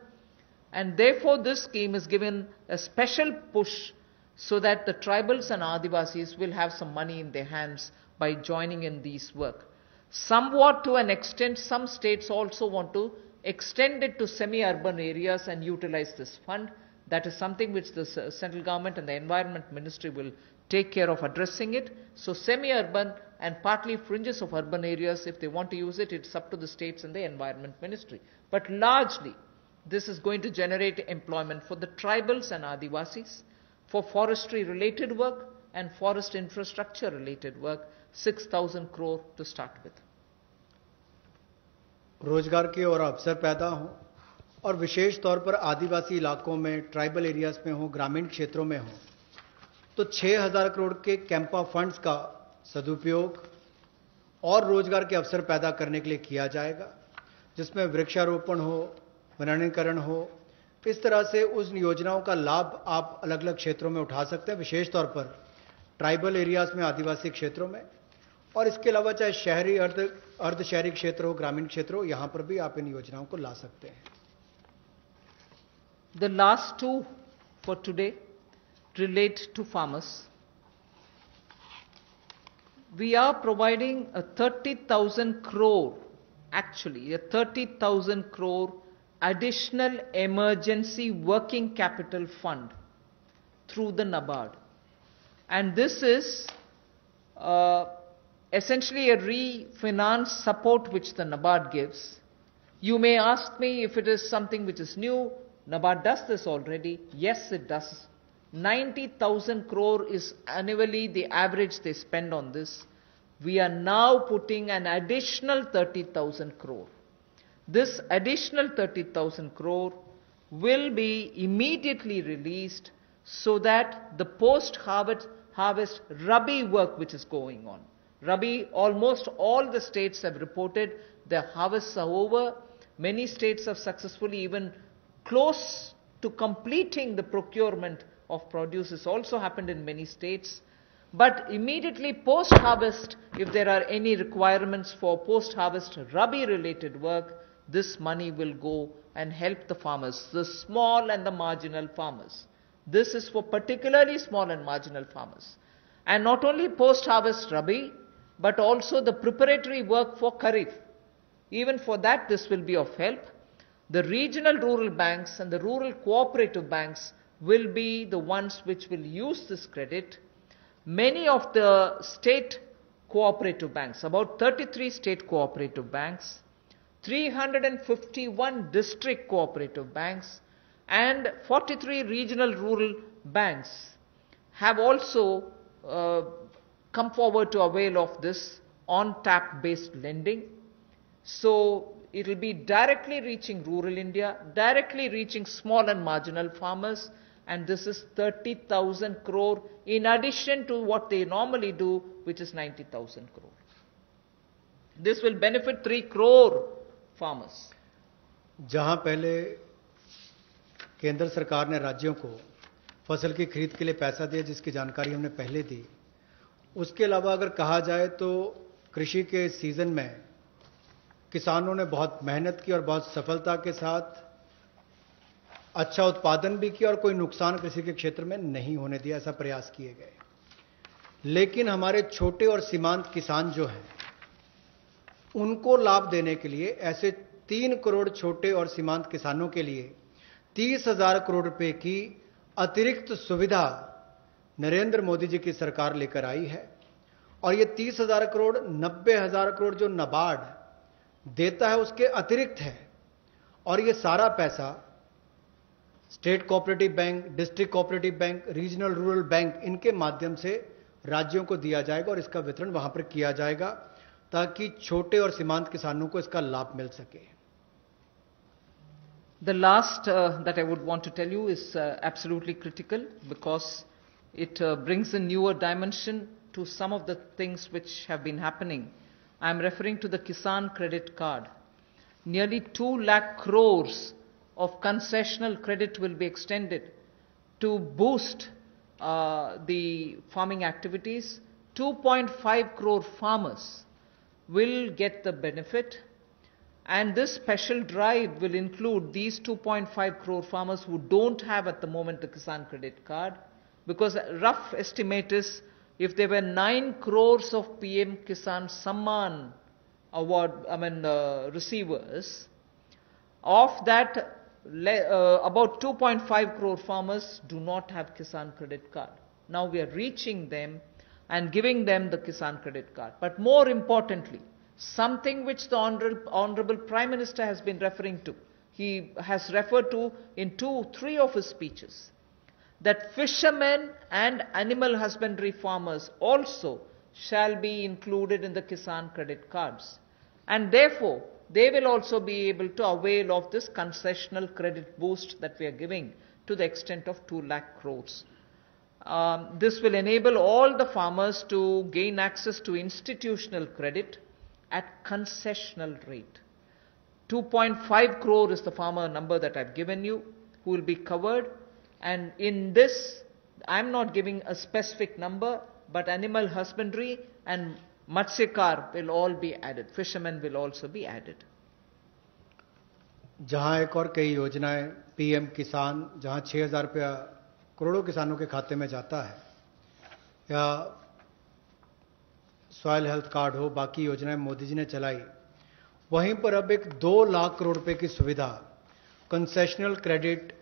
And therefore, this scheme is given a special push so that the tribals and Adivasis will have some money in their hands by joining in these work. Somewhat to an extent, some states also want to extend it to semi-urban areas and utilize this fund. That is something which the central government and the Environment Ministry will take care of addressing it. So semi-urban and partly fringes of urban areas, if they want to use it, it's up to the states and the Environment Ministry. But largely, this is going to generate employment for the tribals and Adivasis, for forestry related work and forest infrastructure related work, 6,000 crore to start with. रोजगार के और अवसर पैदा हों और विशेष तौर पर आदिवासी इलाकों में, ट्राइबल एरियाज में हो, ग्रामीण क्षेत्रों में हो, तो 6,000 करोड़ के कैंपा फंड्स का सदुपयोग और रोजगार के अवसर पैदा करने के लिए किया जाएगा, जिसमें वृक्षारोपण हो, वनीकरण हो। इस तरह से उस योजनाओं का लाभ आप अलग अलग क्षेत्रों में उठा सकते हैं, विशेष तौर पर ट्राइबल एरियाज में, आदिवासी क्षेत्रों में, और इसके अलावा चाहे शहरी, अर्ध शहरी क्षेत्र हो, ग्रामीण क्षेत्र हो, यहां पर भी आप इन योजनाओं को ला सकते हैं। The last two for today relate to farmers. We are providing a 30,000 crore, actually, a 30,000 crore additional emergency working capital fund through the NABARD. And this is essentially a refinance support which the NABARD gives. You may ask me if it is something which is new. NABARD does this already. Yes, it does. 90,000 crore is annually the average they spend on this. We are now putting an additional 30,000 crore. This additional 30,000 crore will be immediately released so that the post-harvest Rabi work which is going on. Rabi, almost all the states have reported their harvests are over. Many states have successfully even close to completing the procurement of produce. This also happened in many states. But immediately post-harvest, if there are any requirements for post-harvest Rabi related work, this money will go and help the farmers, the small and the marginal farmers. This is for particularly small and marginal farmers. And not only post-harvest Rabi, but also the preparatory work for Kharif. Even for that, this will be of help. The regional rural banks and the rural cooperative banks will be the ones which will use this credit. Many of the state cooperative banks, about 33 state cooperative banks, 351 district cooperative banks, and 43 regional rural banks have also come forward to avail of this on-tap based lending. So it will be directly reaching rural India, directly reaching small and marginal farmers, and this is 30,000 crore in addition to what they normally do, which is 90,000 crore. This will benefit 3 crore farmers. जहां पहले केंद्र सरकार ने राज्यों को फसल की खरीद के लिए पैसा दिया, जिसकी जानकारी हमने पहले दी, उसके अलावा अगर कहा जाए तो कृषि के सीजन में किसानों ने बहुत मेहनत की और बहुत सफलता के साथ अच्छा उत्पादन भी किया और कोई नुकसान कृषि के क्षेत्र में नहीं होने दिया, ऐसा प्रयास किए गए। लेकिन हमारे छोटे और सीमांत किसान जो हैं, उनको लाभ देने के लिए ऐसे 3 करोड़ छोटे और सीमांत किसानों के लिए 30,000 करोड़ रुपए की अतिरिक्त सुविधा नरेंद्र मोदी जी की सरकार लेकर आई है। और ये 30,000 करोड़ 90,000 करोड़ जो नाबार्ड देता है उसके अतिरिक्त है, और ये सारा पैसा state cooperative bank, district cooperative bank, regional rural bank, इनके माध्यम से राज्यों को दिया जाएगा और इसका वितरण वहां पर किया जाएगा ताकि छोटे और सीमांत किसानों को इसका लाभ मिल सके। The last that I would want to tell you is absolutely critical because it brings a newer dimension to some of the things which have been happening. I am referring to the Kisan Credit Card. Nearly 2 lakh crores of concessional credit will be extended to boost the farming activities. 2.5 crore farmers will get the benefit, and this special drive will include these 2.5 crore farmers who don't have at the moment the Kisan Credit Card, because a rough estimate is if there were 9 crores of PM Kisan Samman award receivers, of that about 2.5 crore farmers do not have Kisan Credit Card. Now we are reaching them and giving them the Kisan Credit Card. But more importantly, something which the Honorable Prime Minister has been referring to, he has referred to in 2-3 of his speeches, that fishermen and animal husbandry farmers also shall be included in the Kisan Credit Cards. And therefore, they will also be able to avail of this concessional credit boost that we are giving to the extent of 2 lakh crores. This will enable all the farmers to gain access to institutional credit at concessional rate. 2.5 crore is the farmer number that I've given you who will be covered, and in this I am not giving a specific number, but animal husbandry and Matsyakar will all be added. Fishermen will also be added. जहां एक और कई योजनाएं PM किसान, जहां 6,000 रुपया करोड़ों किसानों के खाते में जाता है, या सॉयल हेल्थ कार्ड हो, बाकी योजनाएं मोदी जी ने चलाई, वहीं पर अब एक 2 लाख करोड़ रुपए की सुविधा कंसेशनल क्रेडिट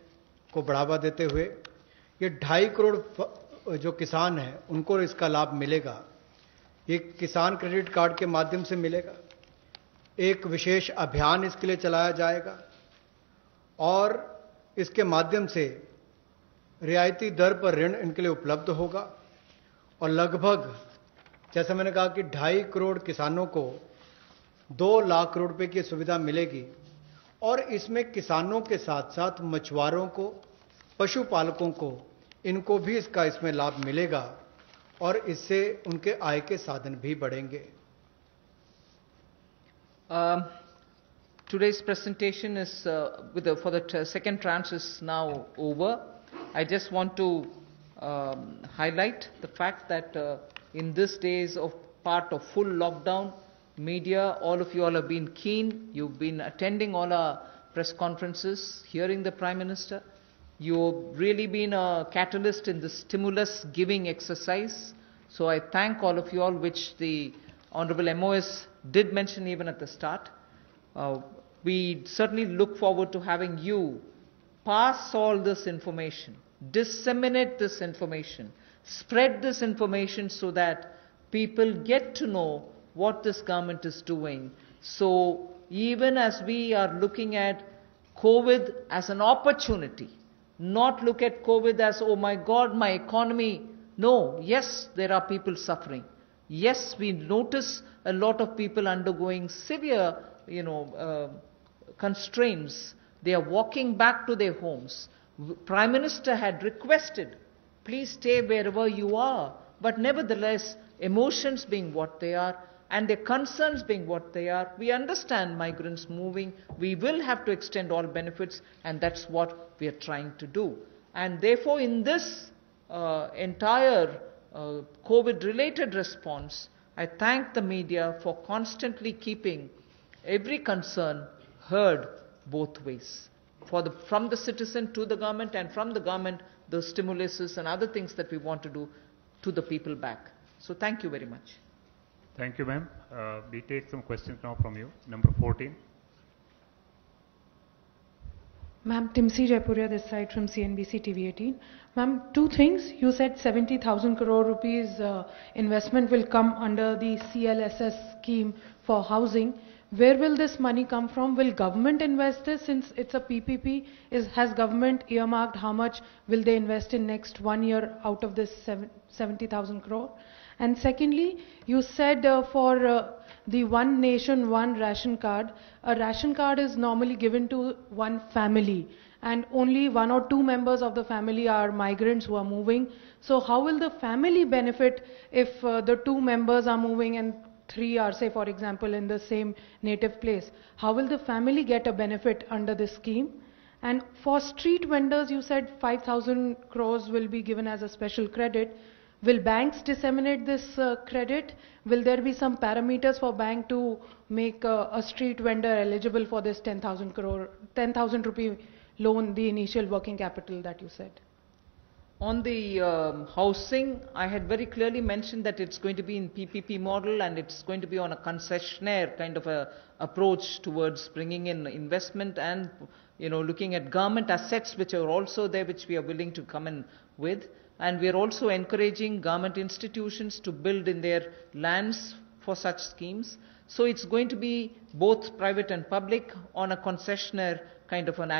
को बढ़ावा देते हुए ये 2.5 करोड़ जो किसान हैं उनको इसका लाभ मिलेगा। ये किसान क्रेडिट कार्ड के माध्यम से मिलेगा। एक विशेष अभियान इसके लिए चलाया जाएगा और इसके माध्यम से रियायती दर पर ऋण इनके लिए उपलब्ध होगा और लगभग, जैसा मैंने कहा कि 2.5 करोड़ किसानों को 2 लाख करोड़ रुपए की सुविधा मिलेगी और इसमें किसानों के साथ साथ मछुआरों को, पशुपालकों को, इनको भी इसमें लाभ मिलेगा और इससे उनके आय के साधन भी बढ़ेंगे। Today's presentation is for the second tranche is now over. I just want to highlight the fact that in these days of part of full lockdown, media, all of you all have been keen. You've been attending all our press conferences, hearing the Prime Minister. You've really been a catalyst in the stimulus giving exercise. So I thank all of you all, which the Honorable MOS did mention even at the start. We certainly look forward to having you pass all this information, disseminate this information, spread this information so that people get to know what this government is doing. So even as we are looking at COVID as an opportunity, not look at COVID as, oh my God, my economy. No, yes, there are people suffering. Yes, we notice a lot of people undergoing severe, constraints. They are walking back to their homes. Prime Minister had requested, please stay wherever you are. But nevertheless, emotions being what they are, and their concerns being what they are, we understand migrants moving. We will have to extend all benefits, and that's what we are trying to do. And therefore, in this entire COVID-related response, I thank the media for constantly keeping every concern heard both ways. From the citizen to the government, and from the government, the stimuluses and other things that we want to do to the people back. So thank you very much. Thank you, ma'am. We take some questions now from you. Number 14. Ma'am, Timsi Jaipuria this side from CNBC TV18. Ma'am, two things. You said 70,000 crore rupees investment will come under the CLSS scheme for housing. Where will this money come from? Will government invest this since it's a PPP? Has government earmarked how much will they invest in next 1 year out of this 70,000 crore? And secondly, you said for the one nation, one ration card, a ration card is normally given to one family and only 1 or 2 members of the family are migrants who are moving. So how will the family benefit if the 2 members are moving and 3 are, say for example, in the same native place? How will the family get a benefit under this scheme? And for street vendors, you said 5,000 crores will be given as a special credit. Will banks disseminate this credit? Will there be some parameters for bank to make a street vendor eligible for this 10,000 rupee loan, the initial working capital that you said? On the housing, I had very clearly mentioned that it's going to be in PPP model and it's going to be on a concessionaire kind of a approach towards bringing in investment and looking at government assets which are also there, which we are willing to come in with. And we are also encouraging government institutions to build in their lands for such schemes. So it's going to be both private and public on a concessionaire kind of an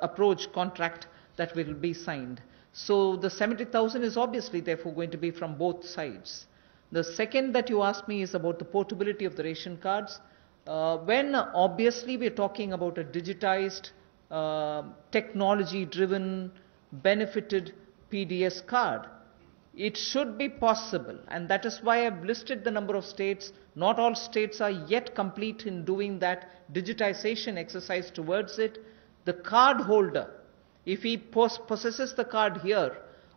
approach contract that will be signed. So the 70,000 is obviously therefore going to be from both sides. The second that you asked me is about the portability of the ration cards. When obviously we're talking about a digitized, technology-driven, benefited PDS card, it should be possible, and that is why I've listed the number of states. Not all states are yet complete in doing that digitization exercise towards it. The card holder, if he possesses the card here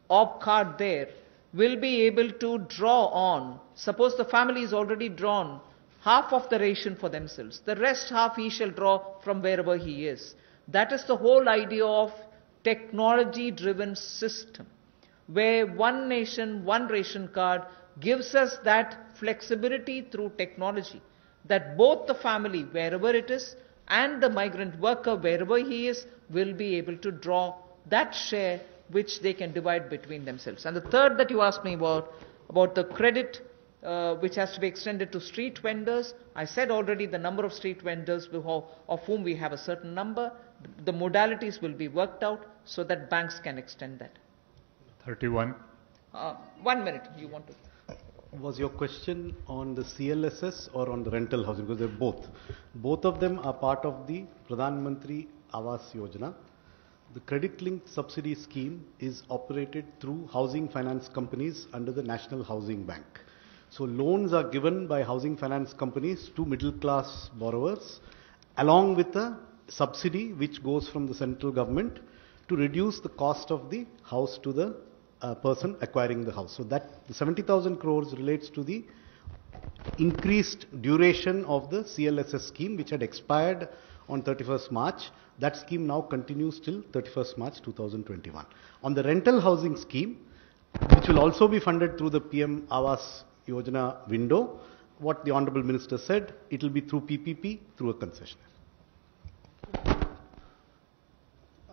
or card there, will be able to draw on. Suppose the family is already drawn half of the ration for themselves. The rest half he shall draw from wherever he is. That is the whole idea of technology-driven system, where one nation, one ration card gives us that flexibility through technology that both the family, wherever it is, and the migrant worker, wherever he is, will be able to draw that share which they can divide between themselves. And the third that you asked me about the credit which has to be extended to street vendors. I said already the number of street vendors of whom we have a certain number. The modalities will be worked out so that banks can extend that. 31. 1 minute, you want to? Was your question on the CLSS or on the rental housing? Because they're both. Both of them are part of the Pradhan Mantri Awas Yojana. The credit-linked subsidy scheme is operated through housing finance companies under the National Housing Bank. So loans are given by housing finance companies to middle-class borrowers along with a subsidy which goes from the central government to reduce the cost of the house to the person acquiring the house. So that the 70,000 crores relates to the increased duration of the CLSS scheme which had expired on 31st March. That scheme now continues till 31st March 2021. On the rental housing scheme, which will also be funded through the PM Awas Yojana window, what the Honorable Minister said, it will be through PPP, through a concessionaire.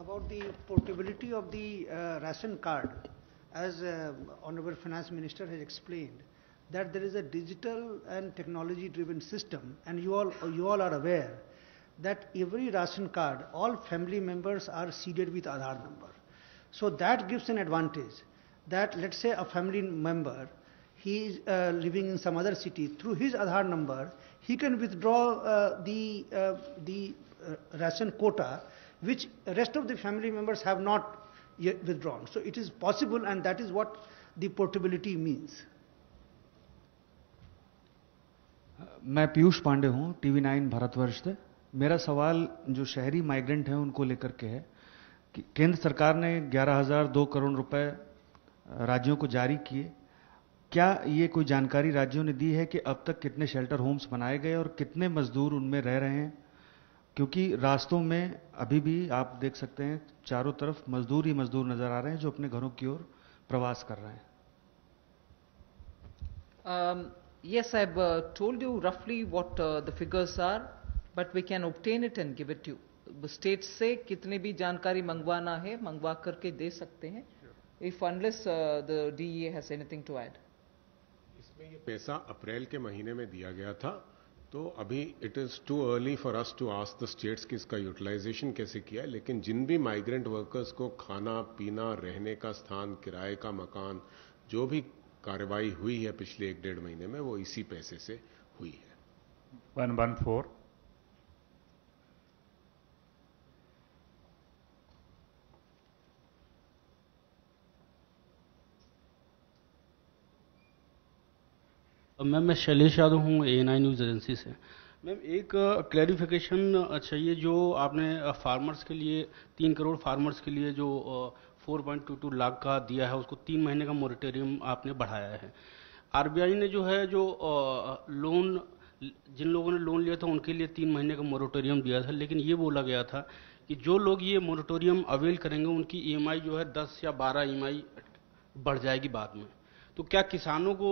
About the portability of the ration card, as Honorable Finance Minister has explained, that there is a digital and technology driven system, and you all are aware that every ration card, all family members are seeded with Aadhaar number. So that gives an advantage that, let's say, a family member, he is living in some other city, through his Aadhaar number, he can withdraw the ration quota, which rest of the family members have not yet withdrawn. So it is possible, and that is what the portability means. मैं पीयूष पांडे हूं, TV9 Bharatvarsh से। मेरा सवाल जो शहरी migrant हैं उनको लेकर के है कि केंद्र सरकार ने 11,002 करोड़ रुपए राज्यों को जारी किए। क्या ये कोई जानकारी राज्यों ने दी है कि अब तक कितने शेल्टर होम्स बनाए गए और कितने मजदूर उनमें रह रहे हैं? क्योंकि रास्तों में अभी भी आप देख सकते हैं चारों तरफ मजदूर ही मजदूर नजर आ रहे हैं जो अपने घरों की ओर प्रवास कर रहे हैं। Yes, I've told you roughly what the figures are, but we can obtain it and give it to you. States से कितने भी जानकारी मंगवाना है मंगवा करके दे सकते हैं, if unless the DEA has anything to add. इसमें ये पैसा अप्रैल के महीने में दिया गया था, तो अभी it is too early for us to ask the states कि इसका यूटिलाइजेशन कैसे किया है, लेकिन जिन भी माइग्रेंट वर्कर्स को खाना पीना, रहने का स्थान, किराए का मकान, जो भी कार्रवाई हुई है पिछले 1-1.5 महीने में, वो इसी पैसे से हुई है। 114. मैम मैं शैलेश यादव हूँ ANI न्यूज़ एजेंसी से। मैम एक क्लैरिफिकेशन चाहिए, जो आपने फार्मर्स के लिए 3 करोड़ फार्मर्स के लिए जो 4.22 लाख का दिया है उसको 3 महीने का मोरेटोरियम आपने बढ़ाया है। RBI ने जो है जो लोन, जिन लोगों ने लोन लिया था उनके लिए 3 महीने का मोरेटोरियम दिया था, लेकिन ये बोला गया था कि जो लोग ये मोरेटोरियम अवेल करेंगे उनकी EMI जो है 10 या 12 EMI बढ़ जाएगी बाद में। तो क्या किसानों को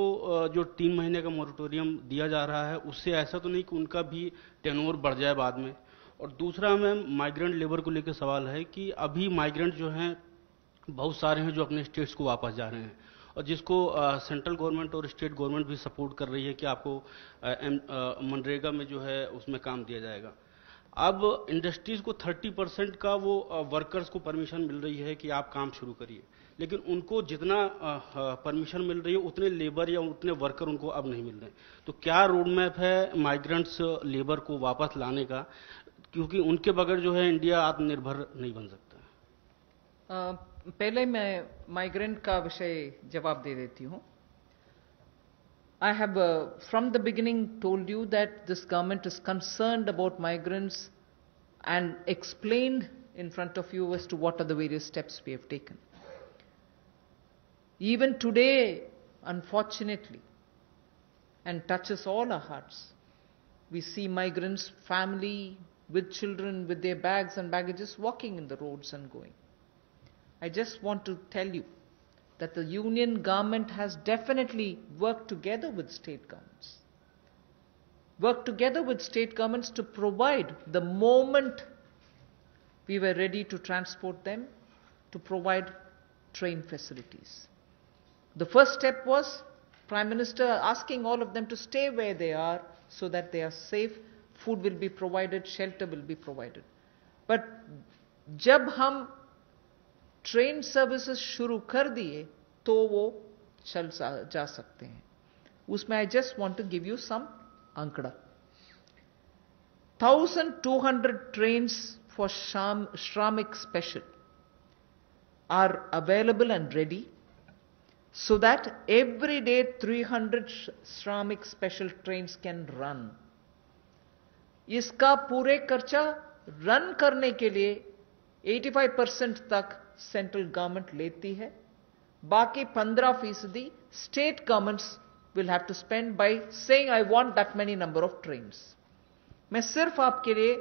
जो 3 महीने का मोरेटोरियम दिया जा रहा है उससे ऐसा तो नहीं कि उनका भी टेन्योर बढ़ जाए बाद में? और दूसरा मैम माइग्रेंट लेबर को लेकर सवाल है कि अभी माइग्रेंट जो हैं बहुत सारे हैं जो अपने स्टेट्स को वापस जा रहे हैं, और जिसको सेंट्रल गवर्नमेंट और स्टेट गवर्नमेंट भी सपोर्ट कर रही है कि आपको मनरेगा में जो है उसमें काम दिया जाएगा। अब इंडस्ट्रीज को 30% का वो वर्कर्स को परमिशन मिल रही है कि आप काम शुरू करिए, लेकिन उनको जितना परमिशन मिल रही है उतने लेबर या उतने वर्कर उनको अब नहीं मिल रहे। तो क्या रोड मैप है माइग्रेंट्स लेबर को वापस लाने का, क्योंकि उनके बगैर जो है इंडिया आत्मनिर्भर नहीं बन सकता? पहले मैं माइग्रेंट का विषय जवाब दे देती हूँ। I have from the beginning told you that this government is concerned about migrants and explained in front of you as to what are the various steps we have taken. Even today, unfortunately, and touches all our hearts, we see migrants, family with children, with their bags and baggages walking in the roads and going. I just want to tell you that the union government has definitely worked together with state governments. Worked together with state governments to provide, the moment we were ready to transport them, to provide train facilities. The first step was Prime Minister asking all of them to stay where they are so that they are safe, food will be provided, shelter will be provided. But जब हम train services शुरू कर दिए तो वो चल जा सकते हैं. उसमें I just want to give you some आंकड़ा. 1,200 trains for Shramik Special are available and ready, so that every day 300 Shramik Special trains can run. इसका पूरे खर्चा रन करने के लिए 85% तक सेंट्रल गवर्नमेंट लेती है, बाकी 15% state governments will have to spend by saying I want that many number of trains. मैं सिर्फ आपके लिए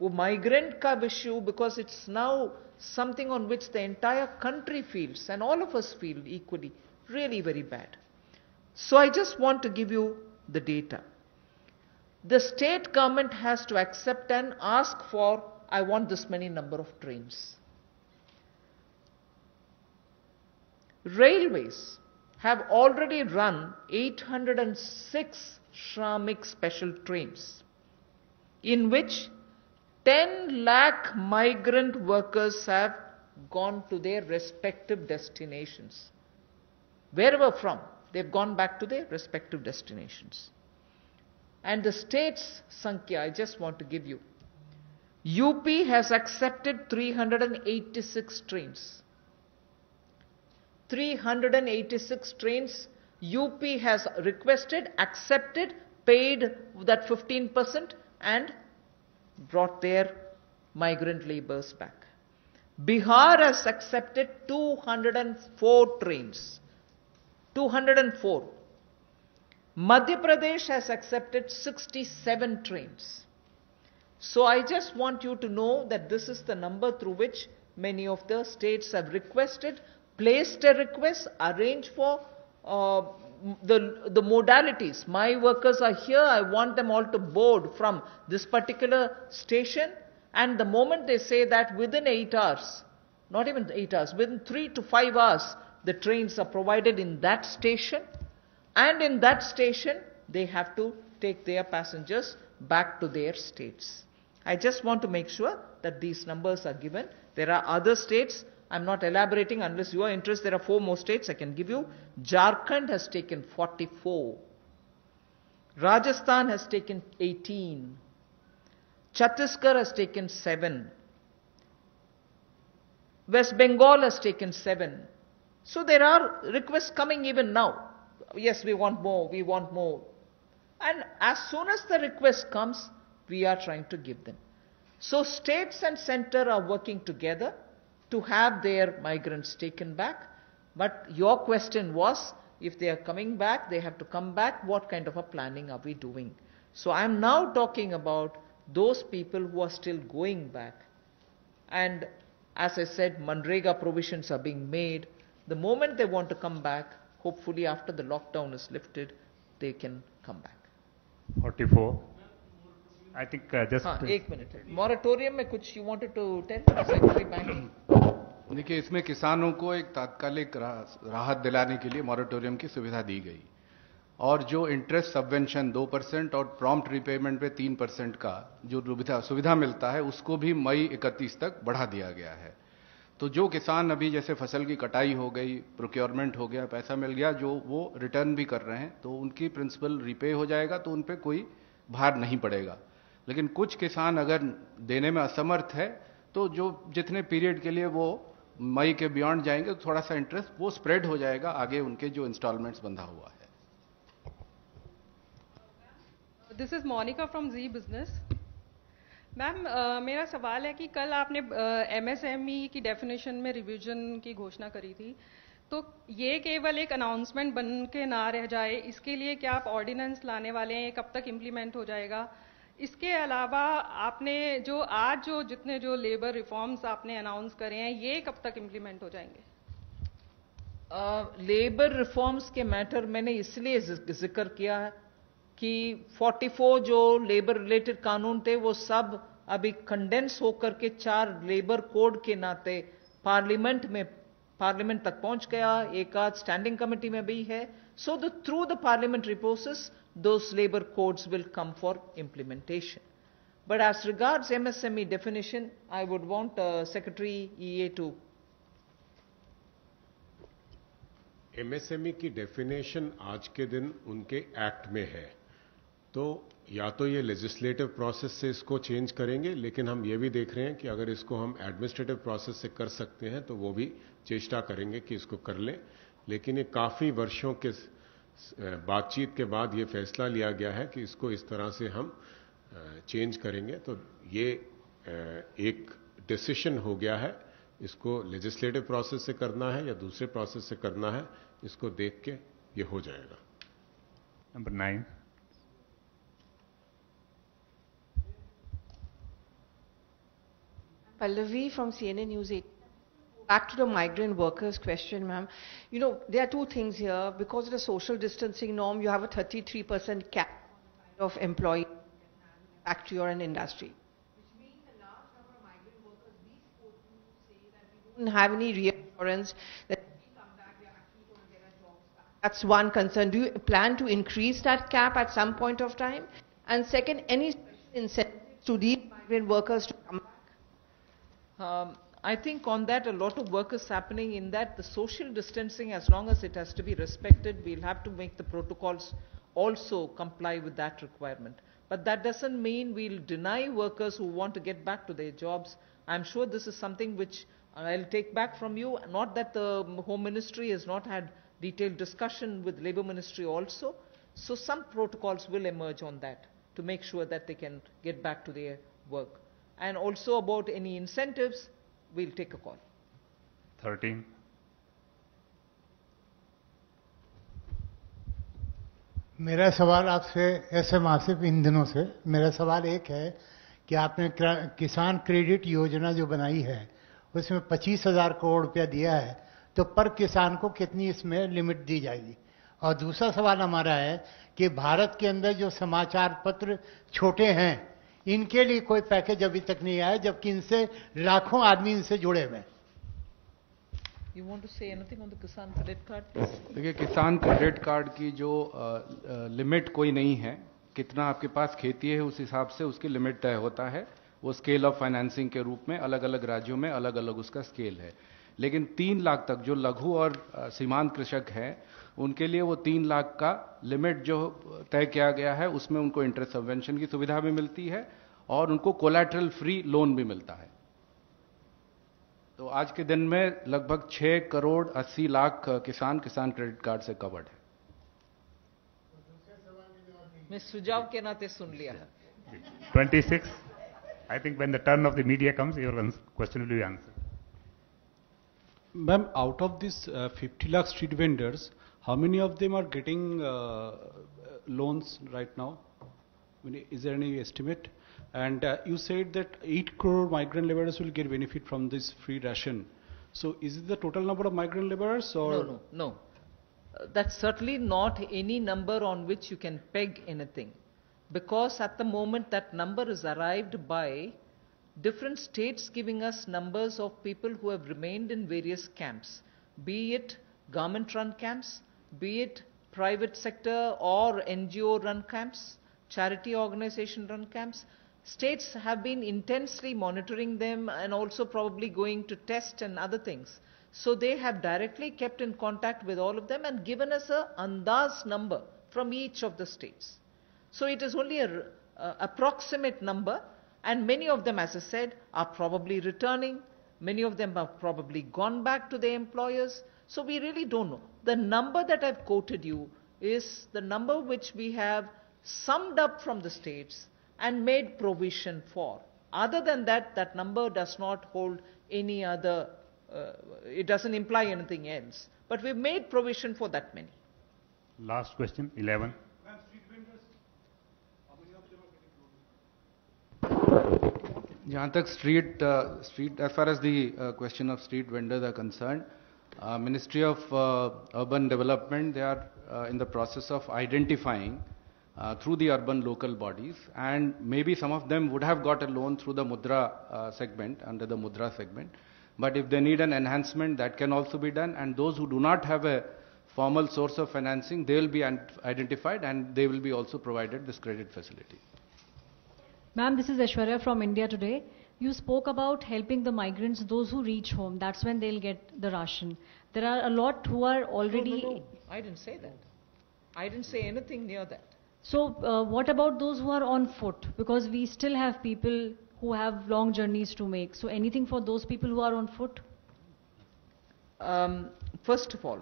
वो माइग्रेंट का विषय, because it's now something on which the entire country feels and all of us feel equally really very bad. So I just want to give you the data. The state government has to accept and ask for, I want this many number of trains. Railways have already run 806 Shramik special trains, in which 10 lakh migrant workers have gone to their respective destinations. Wherever from, they've gone back to their respective destinations. And the state's Sankhya, I just want to give you. UP has accepted 386 trains. 386 trains UP has requested, accepted, paid that 15% and brought their migrant laborers back. Bihar has accepted 204 trains. 204. Madhya Pradesh has accepted 67 trains. So I just want you to know that this is the number through which many of the states have requested, placed a request, arranged for the modalities. My workers are here, I want them all to board from this particular station, and the moment they say that within 8 hours, not even 8 hours, within 3 to 5 hours, the trains are provided in that station, and in that station, they have to take their passengers back to their states. I just want to make sure that these numbers are given. There are other states, I'm not elaborating unless you are interested. There are 4 more states I can give you. Jharkhand has taken 44. Rajasthan has taken 18. Chhattisgarh has taken 7. West Bengal has taken 7. So there are requests coming even now. Yes, we want more, we want more. And as soon as the request comes, we are trying to give them. So states and center are working together to have their migrants taken back. But your question was, if they are coming back, they have to come back, what kind of a planning are we doing? So I am now talking about those people who are still going back. And as I said, Manrega provisions are being made. The moment they want to come back, hopefully after the lockdown is lifted, they can come back. 44. I think just... एक minute. Moratorium में कुछ you wanted to tell? Secretary Banking. देखिए, इसमें किसानों को एक तात्कालिक राहत दिलाने के लिए मॉरेटोरियम की सुविधा दी गई, और जो इंटरेस्ट सबवेंशन 2% और प्रॉम्प्ट रिपेमेंट पे 3% का जो सुविधा मिलता है, उसको भी मई 31 तक बढ़ा दिया गया है. तो जो किसान अभी जैसे फसल की कटाई हो गई, प्रोक्योरमेंट हो गया, पैसा मिल गया, जो वो रिटर्न भी कर रहे हैं, तो उनकी प्रिंसिपल रिपे हो जाएगा, तो उन पर कोई भार नहीं पड़ेगा. लेकिन कुछ किसान अगर देने में असमर्थ है, तो जो जितने पीरियड के लिए वो मई के बियॉन्ड जाएंगे, तो थोड़ा सा इंटरेस्ट वो स्प्रेड हो जाएगा आगे उनके जो इंस्टॉलमेंट्स बंधा हुआ है. This is Monica from Zee Business. Ma'am, मेरा सवाल है कि कल आपने एमएसएमई की डेफिनेशन में रिवीजन की घोषणा करी थी, तो ये केवल एक अनाउंसमेंट बन के ना रह जाए, इसके लिए क्या आप ऑर्डिनेंस लाने वाले हैं? कब तक इम्प्लीमेंट हो जाएगा? इसके अलावा आपने जो जितने जो लेबर रिफॉर्म्स आपने अनाउंस करे हैं, ये कब तक इम्प्लीमेंट हो जाएंगे? लेबर रिफॉर्म्स के मैटर मैंने इसलिए जिक्र किया है कि 44 जो लेबर रिलेटेड कानून थे वो सब अभी कंडेंस होकर के 4 लेबर कोड के नाते पार्लियामेंट तक पहुंच गया, एक आध स्टैंडिंग कमेटी में भी है. So through the parliamentary process those labor codes will come for implementation. But as regards MSME definition, I would want Secretary EA to. MSME की डेफिनेशन आज के दिन उनके एक्ट में है, तो या तो ये लेजिस्लेटिव प्रोसेस से इसको चेंज करेंगे, लेकिन हम ये भी देख रहे हैं कि अगर इसको हम एडमिनिस्ट्रेटिव प्रोसेस से कर सकते हैं तो वो भी चेष्टा करेंगे कि इसको कर लें. लेकिन ये काफ़ी वर्षों के बातचीत के बाद ये फैसला लिया गया है कि इसको इस तरह से हम चेंज करेंगे. तो ये एक डिसीजन हो गया है. इसको लेजिस्लेटिव प्रोसेस से करना है या दूसरे प्रोसेस से करना है, इसको देख के ये हो जाएगा. Number 9. Pallavi from CNN News 8. Back to the migrant workers question, ma'am. You know, there are two things here. Because of the social distancing norm, you have a 33% cap of employee factory or an industry. Which means a large number of migrant workers, we spoke to say that we don't have any reassurance that if we come back, we are actually going to get our jobs back. That's one concern. Do you plan to increase that cap at some point of time? And second, any incentives to these migrant workers to come back? I think on that a lot of work is happening in that the social distancing, as long as it has to be respected, we'll have to make the protocols also comply with that requirement. But that doesn't mean we'll deny workers who want to get back to their jobs. I'm sure this is something which I'll take back from you. Not that the Home Ministry has not had detailed discussion with Labour Ministry also. So some protocols will emerge on that to make sure that they can get back to their work. And also about any incentives, we'll take a call. 13. मेरा सवाल आपसे ऐसे मासिक इन दिनों से मेरा सवाल एक है कि आपने किसान क्रेडिट योजना जो बनाई है उसमें 25,000 करोड़ रुपया दिया है, तो पर किसान को कितनी इसमें लिमिट दी जाएगी? और दूसरा सवाल हमारा है कि भारत के अंदर जो समाचार पत्र छोटे हैं इनके लिए कोई पैकेज अभी तक नहीं आया, जबकि इनसे लाखों आदमी इनसे जुड़े हुए हैं. You want to say anything on the Kisan Credit Card? देखिए, किसान क्रेडिट कार्ड की जो लिमिट कोई नहीं है. कितना आपके पास खेती है उस हिसाब से उसकी लिमिट तय होता है. वो स्केल ऑफ फाइनेंसिंग के रूप में अलग अलग राज्यों में अलग अलग उसका स्केल है. लेकिन 3 लाख तक जो लघु और सीमांत कृषक हैं उनके लिए वो 3 लाख का लिमिट जो तय किया गया है उसमें उनको इंटरेस्ट सबवेंशन की सुविधा भी मिलती है और उनको कोलैटरल फ्री लोन भी मिलता है. तो आज के दिन में लगभग 6 करोड़ 80 लाख किसान क्रेडिट कार्ड से कवर्ड है. मैं सुझाव के नाते सुन लिया. 26. I think when the turn of the media comes, your question will be answered. Ma'am, out of these 50 lakh street vendors, how many of them are getting loans right now? I mean, is there any estimate? And you said that 8 crore migrant laborers will get benefit from this free ration. So is it the total number of migrant laborers or? No. That's certainly not any number on which you can peg anything. Because at the moment that number is arrived by different states giving us numbers of people who have remained in various camps, be it government-run camps, be it private sector or NGO-run camps, charity organization-run camps. States have been intensely monitoring them and also probably going to test and other things. So they have directly kept in contact with all of them and given us a andaz number from each of the states. So it is only an approximate number, and many of them, as I said, are probably returning. Many of them have probably gone back to their employers. So we really don't know. The number that I've quoted you is the number which we have summed up from the states and made provision for. Other than that, that number does not hold any other, it doesn't imply anything else. But we've made provision for that many. Last question, 11. जहाँ तक street as far as the question of street vendors are concerned, Ministry of Urban Development, they are in the process of identifying through the urban local bodies, and maybe some of them would have got a loan through the Mudra segment, under the Mudra segment. But if they need an enhancement, that can also be done. And those who do not have a formal source of financing, they will be identified and they will be also provided this credit facility. Ma'am, this is Aishwarya from India Today. You spoke about helping the migrants, those who reach home. That's when they'll get the ration. There are a lot who are already... No, I didn't say that. I didn't say anything near that. So what about those who are on foot? Because we still have people who have long journeys to make. So anything for those people who are on foot? First of all,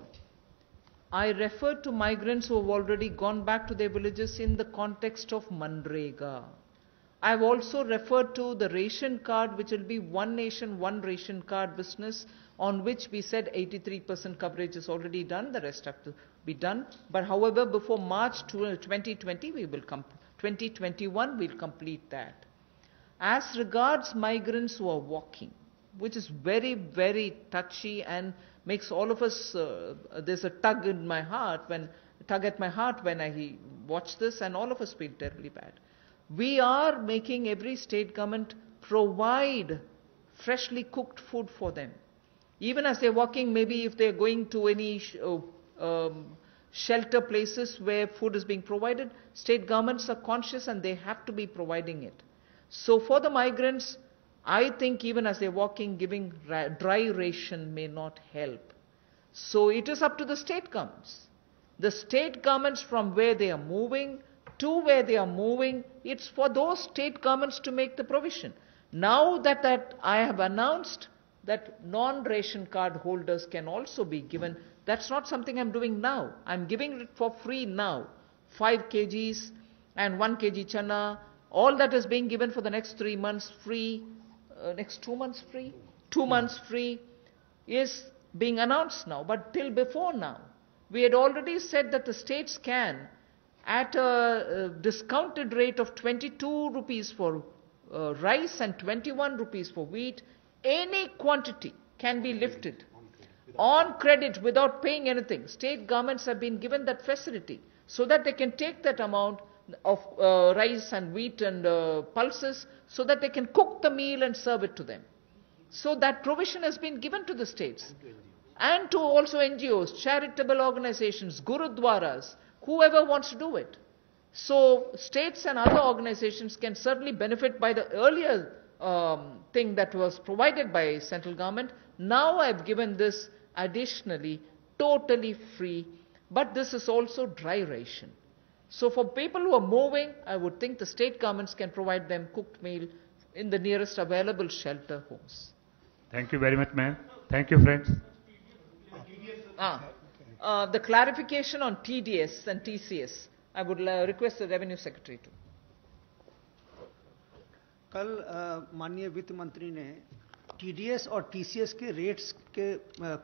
I referred to migrants who have already gone back to their villages in the context of Manrega. I have also referred to the ration card, which will be one nation, one ration card business, on which we said 83% coverage is already done, the rest have to be done. But however, before March 2020, 2021, we'll complete that. As regards migrants who are walking, which is very, very touchy and makes all of us, there's a tug at my heart when I watch this, and all of us feel terribly bad. We are making every state government provide freshly cooked food for them. Even as they're walking, maybe if they're going to any shelter places where food is being provided, state governments are conscious and they have to be providing it. So for the migrants, I think even as they're walking, giving dry ration may not help. So it is up to the state governments. The state governments, from where they are moving to where they are moving, it's for those state governments to make the provision. Now that I have announced that non-ration card holders can also be given, that's not something I'm doing now. I'm giving it for free now. 5 kgs and 1 kg chana, all that is being given for the next 3 months free, next 2 months free, 2 months free is being announced now. But till before now, we had already said that the states can, at a discounted rate of 22 rupees for rice and 21 rupees for wheat, any quantity can be lifted on credit without paying anything. State governments have been given that facility so that they can take that amount of rice and wheat and pulses so that they can cook the meal and serve it to them. So that provision has been given to the states and to also NGOs, charitable organizations, gurudwaras, whoever wants to do it. So states and other organizations can certainly benefit by the earlier thing that was provided by central government. Now I've given this additionally, totally free, but this is also dry ration. So for people who are moving, I would think the state governments can provide them cooked meal in the nearest available shelter homes. Thank you very much, ma'am. Thank you, friends. The clarification on TDS and TCS, I would request the Revenue Secretary to. कल माननीय वित्त मंत्री ने TDS और TCS के rates के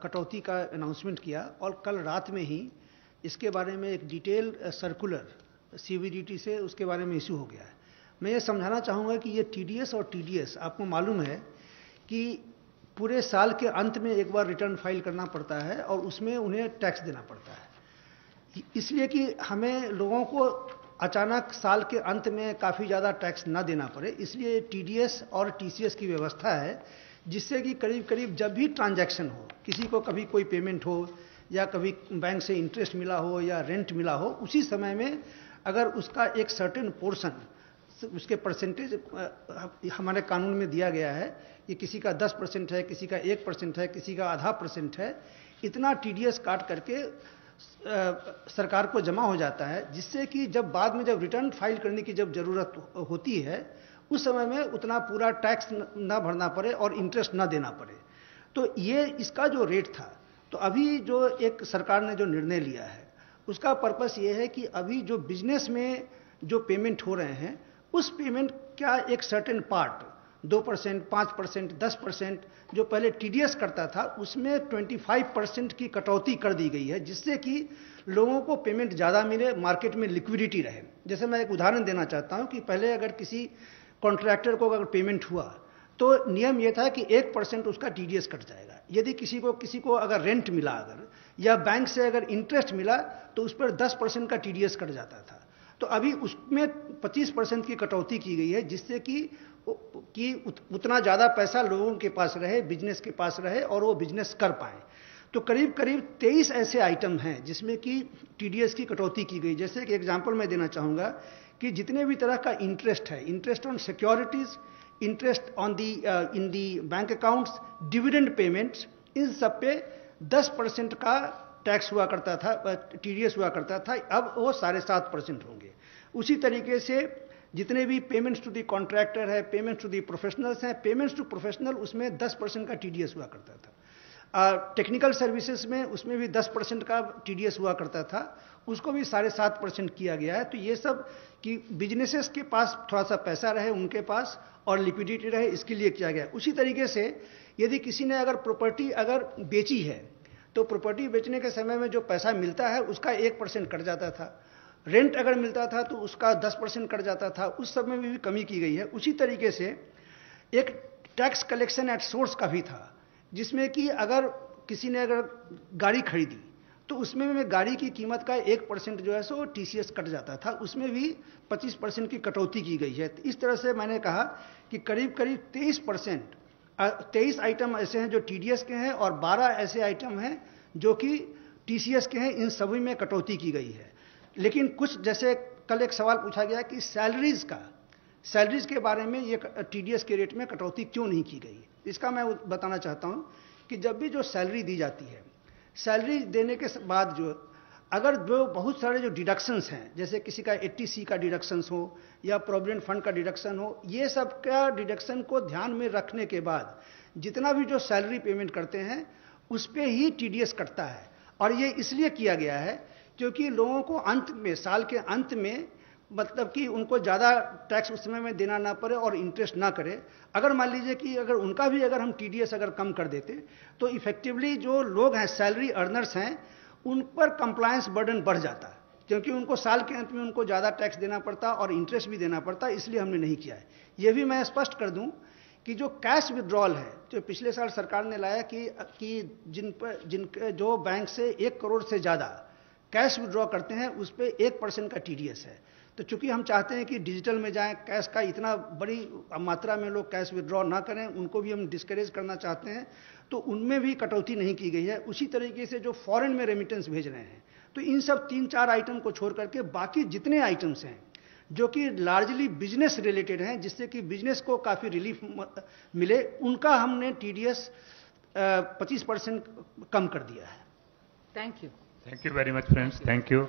कटौती का अनाउंसमेंट किया और कल रात में ही इसके बारे में एक डिटेल सर्कुलर CBDT से उसके बारे में इशू हो गया है। मैं ये समझाना चाहूँगा कि ये TDS और TDS आपको मालूम है कि पूरे साल के अंत में एक बार रिटर्न फाइल करना पड़ता है और उसमें उन्हें टैक्स देना पड़ता है, इसलिए कि हमें लोगों को अचानक साल के अंत में काफ़ी ज़्यादा टैक्स ना देना पड़े, इसलिए TDS और TCS की व्यवस्था है जिससे कि करीब करीब जब भी ट्रांजैक्शन हो, किसी को कभी कोई पेमेंट हो या कभी बैंक से इंटरेस्ट मिला हो या रेंट मिला हो, उसी समय में अगर उसका एक सर्टेन पोर्शन, उसके परसेंटेज हमारे कानून में दिया गया है कि किसी का 10% है, किसी का 1% है, किसी का आधा % है, इतना TDS काट करके सरकार को जमा हो जाता है, जिससे कि जब बाद में जब रिटर्न फाइल करने की जब ज़रूरत होती है उस समय में उतना पूरा टैक्स ना भरना पड़े और इंटरेस्ट ना देना पड़े। तो ये इसका जो रेट था, तो अभी जो एक सरकार ने जो निर्णय लिया है उसका पर्पस ये है कि अभी जो बिजनेस में जो पेमेंट हो रहे हैं उस पेमेंट का एक सर्टेन पार्ट 2%, 5%, 10% जो पहले TDS करता था उसमें 25% की कटौती कर दी गई है, जिससे कि लोगों को पेमेंट ज़्यादा मिले, मार्केट में लिक्विडिटी रहे। जैसे मैं एक उदाहरण देना चाहता हूं कि पहले अगर किसी कॉन्ट्रैक्टर को अगर पेमेंट हुआ तो नियम यह था कि 1% उसका टीडीएस कट जाएगा। यदि किसी को अगर रेंट मिला अगर या बैंक से अगर इंटरेस्ट मिला तो उस पर 10% का टीडीएस कट जाता था। तो अभी उसमें 25% की कटौती की गई है, जिससे कि उतना ज़्यादा पैसा लोगों के पास रहे, बिजनेस के पास रहे और वो बिजनेस कर पाए। तो करीब करीब 23 ऐसे आइटम हैं जिसमें कि टीडीएस की कटौती की गई। जैसे कि एग्जांपल मैं देना चाहूँगा कि जितने भी तरह का इंटरेस्ट है, interest on securities, interest on the in the bank accounts, dividend payments, इन सब पे 10% का टैक्स हुआ करता था, टीडीएस हुआ करता था, अब वो 7.5% होंगे। उसी तरीके से जितने भी पेमेंट्स टू दी कॉन्ट्रैक्टर है, पेमेंट्स टू दी प्रोफेशनल्स हैं, पेमेंट्स टू प्रोफेशनल उसमें 10% का टीडीएस हुआ करता था। टेक्निकल सर्विसेज में उसमें भी 10% का टीडीएस हुआ करता था, उसको भी 7.5% किया गया है। तो ये सब कि बिजनेसेस के पास थोड़ा सा पैसा रहे उनके पास और लिक्विडिटी रहे, इसके लिए किया गया। उसी तरीके से यदि किसी ने अगर प्रॉपर्टी अगर बेची है तो प्रॉपर्टी बेचने के समय में जो पैसा मिलता है उसका 1% कट जाता था। रेंट अगर मिलता था तो उसका 10% कट जाता था, उस सब में भी कमी की गई है। उसी तरीके से एक टैक्स कलेक्शन एट सोर्स का भी था, जिसमें कि अगर किसी ने अगर गाड़ी खरीदी तो उसमें में गाड़ी की कीमत का 1% जो है सो टीसीएस कट जाता था, उसमें भी 25% की कटौती की गई है। तो इस तरह से मैंने कहा कि करीब करीब 23 आइटम ऐसे हैं जो टीडीएस के हैं और 12 ऐसे आइटम हैं जो कि टीसीएस के हैं, इन सभी में कटौती की गई है। लेकिन कुछ, जैसे कल एक सवाल पूछा गया कि सैलरीज के बारे में ये टीडीएस के रेट में कटौती क्यों नहीं की गई, इसका मैं बताना चाहता हूं कि जब भी जो सैलरी दी जाती है, सैलरी देने के बाद अगर जो बहुत सारे जो डिडक्शंस हैं, जैसे किसी का 80C का डिडक्शंस हो या प्रोविडेंट फंड का डिडक्शन हो, ये सब का डिडक्शन को ध्यान में रखने के बाद जितना भी जो सैलरी पेमेंट करते हैं उस पर ही टीडीएस कटता है। और ये इसलिए किया गया है क्योंकि लोगों को अंत में, साल के अंत में, मतलब कि उनको ज़्यादा टैक्स उस समय में देना ना पड़े और इंटरेस्ट ना करे। अगर मान लीजिए कि अगर उनका भी अगर हम टीडीएस अगर कम कर देते तो इफेक्टिवली जो लोग हैं, सैलरी अर्नर्स हैं, उन पर कंप्लायंस बर्डन बढ़ जाता, क्योंकि उनको साल के अंत में उनको ज़्यादा टैक्स देना पड़ता और इंटरेस्ट भी देना पड़ता, इसलिए हमने नहीं किया है। ये भी मैं स्पष्ट कर दूं कि जो कैश विड्रॉल है जो पिछले साल सरकार ने लाया कि जिनके जो बैंक से 1 करोड़ से ज़्यादा कैश विड्रॉ करते हैं उस पर 1% का टीडीएस है। तो चूंकि हम चाहते हैं कि डिजिटल में जाएं, कैश का इतना बड़ी मात्रा में लोग कैश विड्रॉ ना करें, उनको भी हम डिस्करेज करना चाहते हैं, तो उनमें भी कटौती नहीं की गई है। उसी तरीके से जो फॉरेन में रेमिटेंस भेज रहे हैं, तो इन सब 3-4 आइटम को छोड़ करके बाकी जितने आइटम्स हैं जो कि लार्जली बिजनेस रिलेटेड हैं, जिससे कि बिजनेस को काफ़ी रिलीफ मिले, उनका हमने टीडीएस 25% कम कर दिया है। Thank you. Thank you very much, friends. Thank you.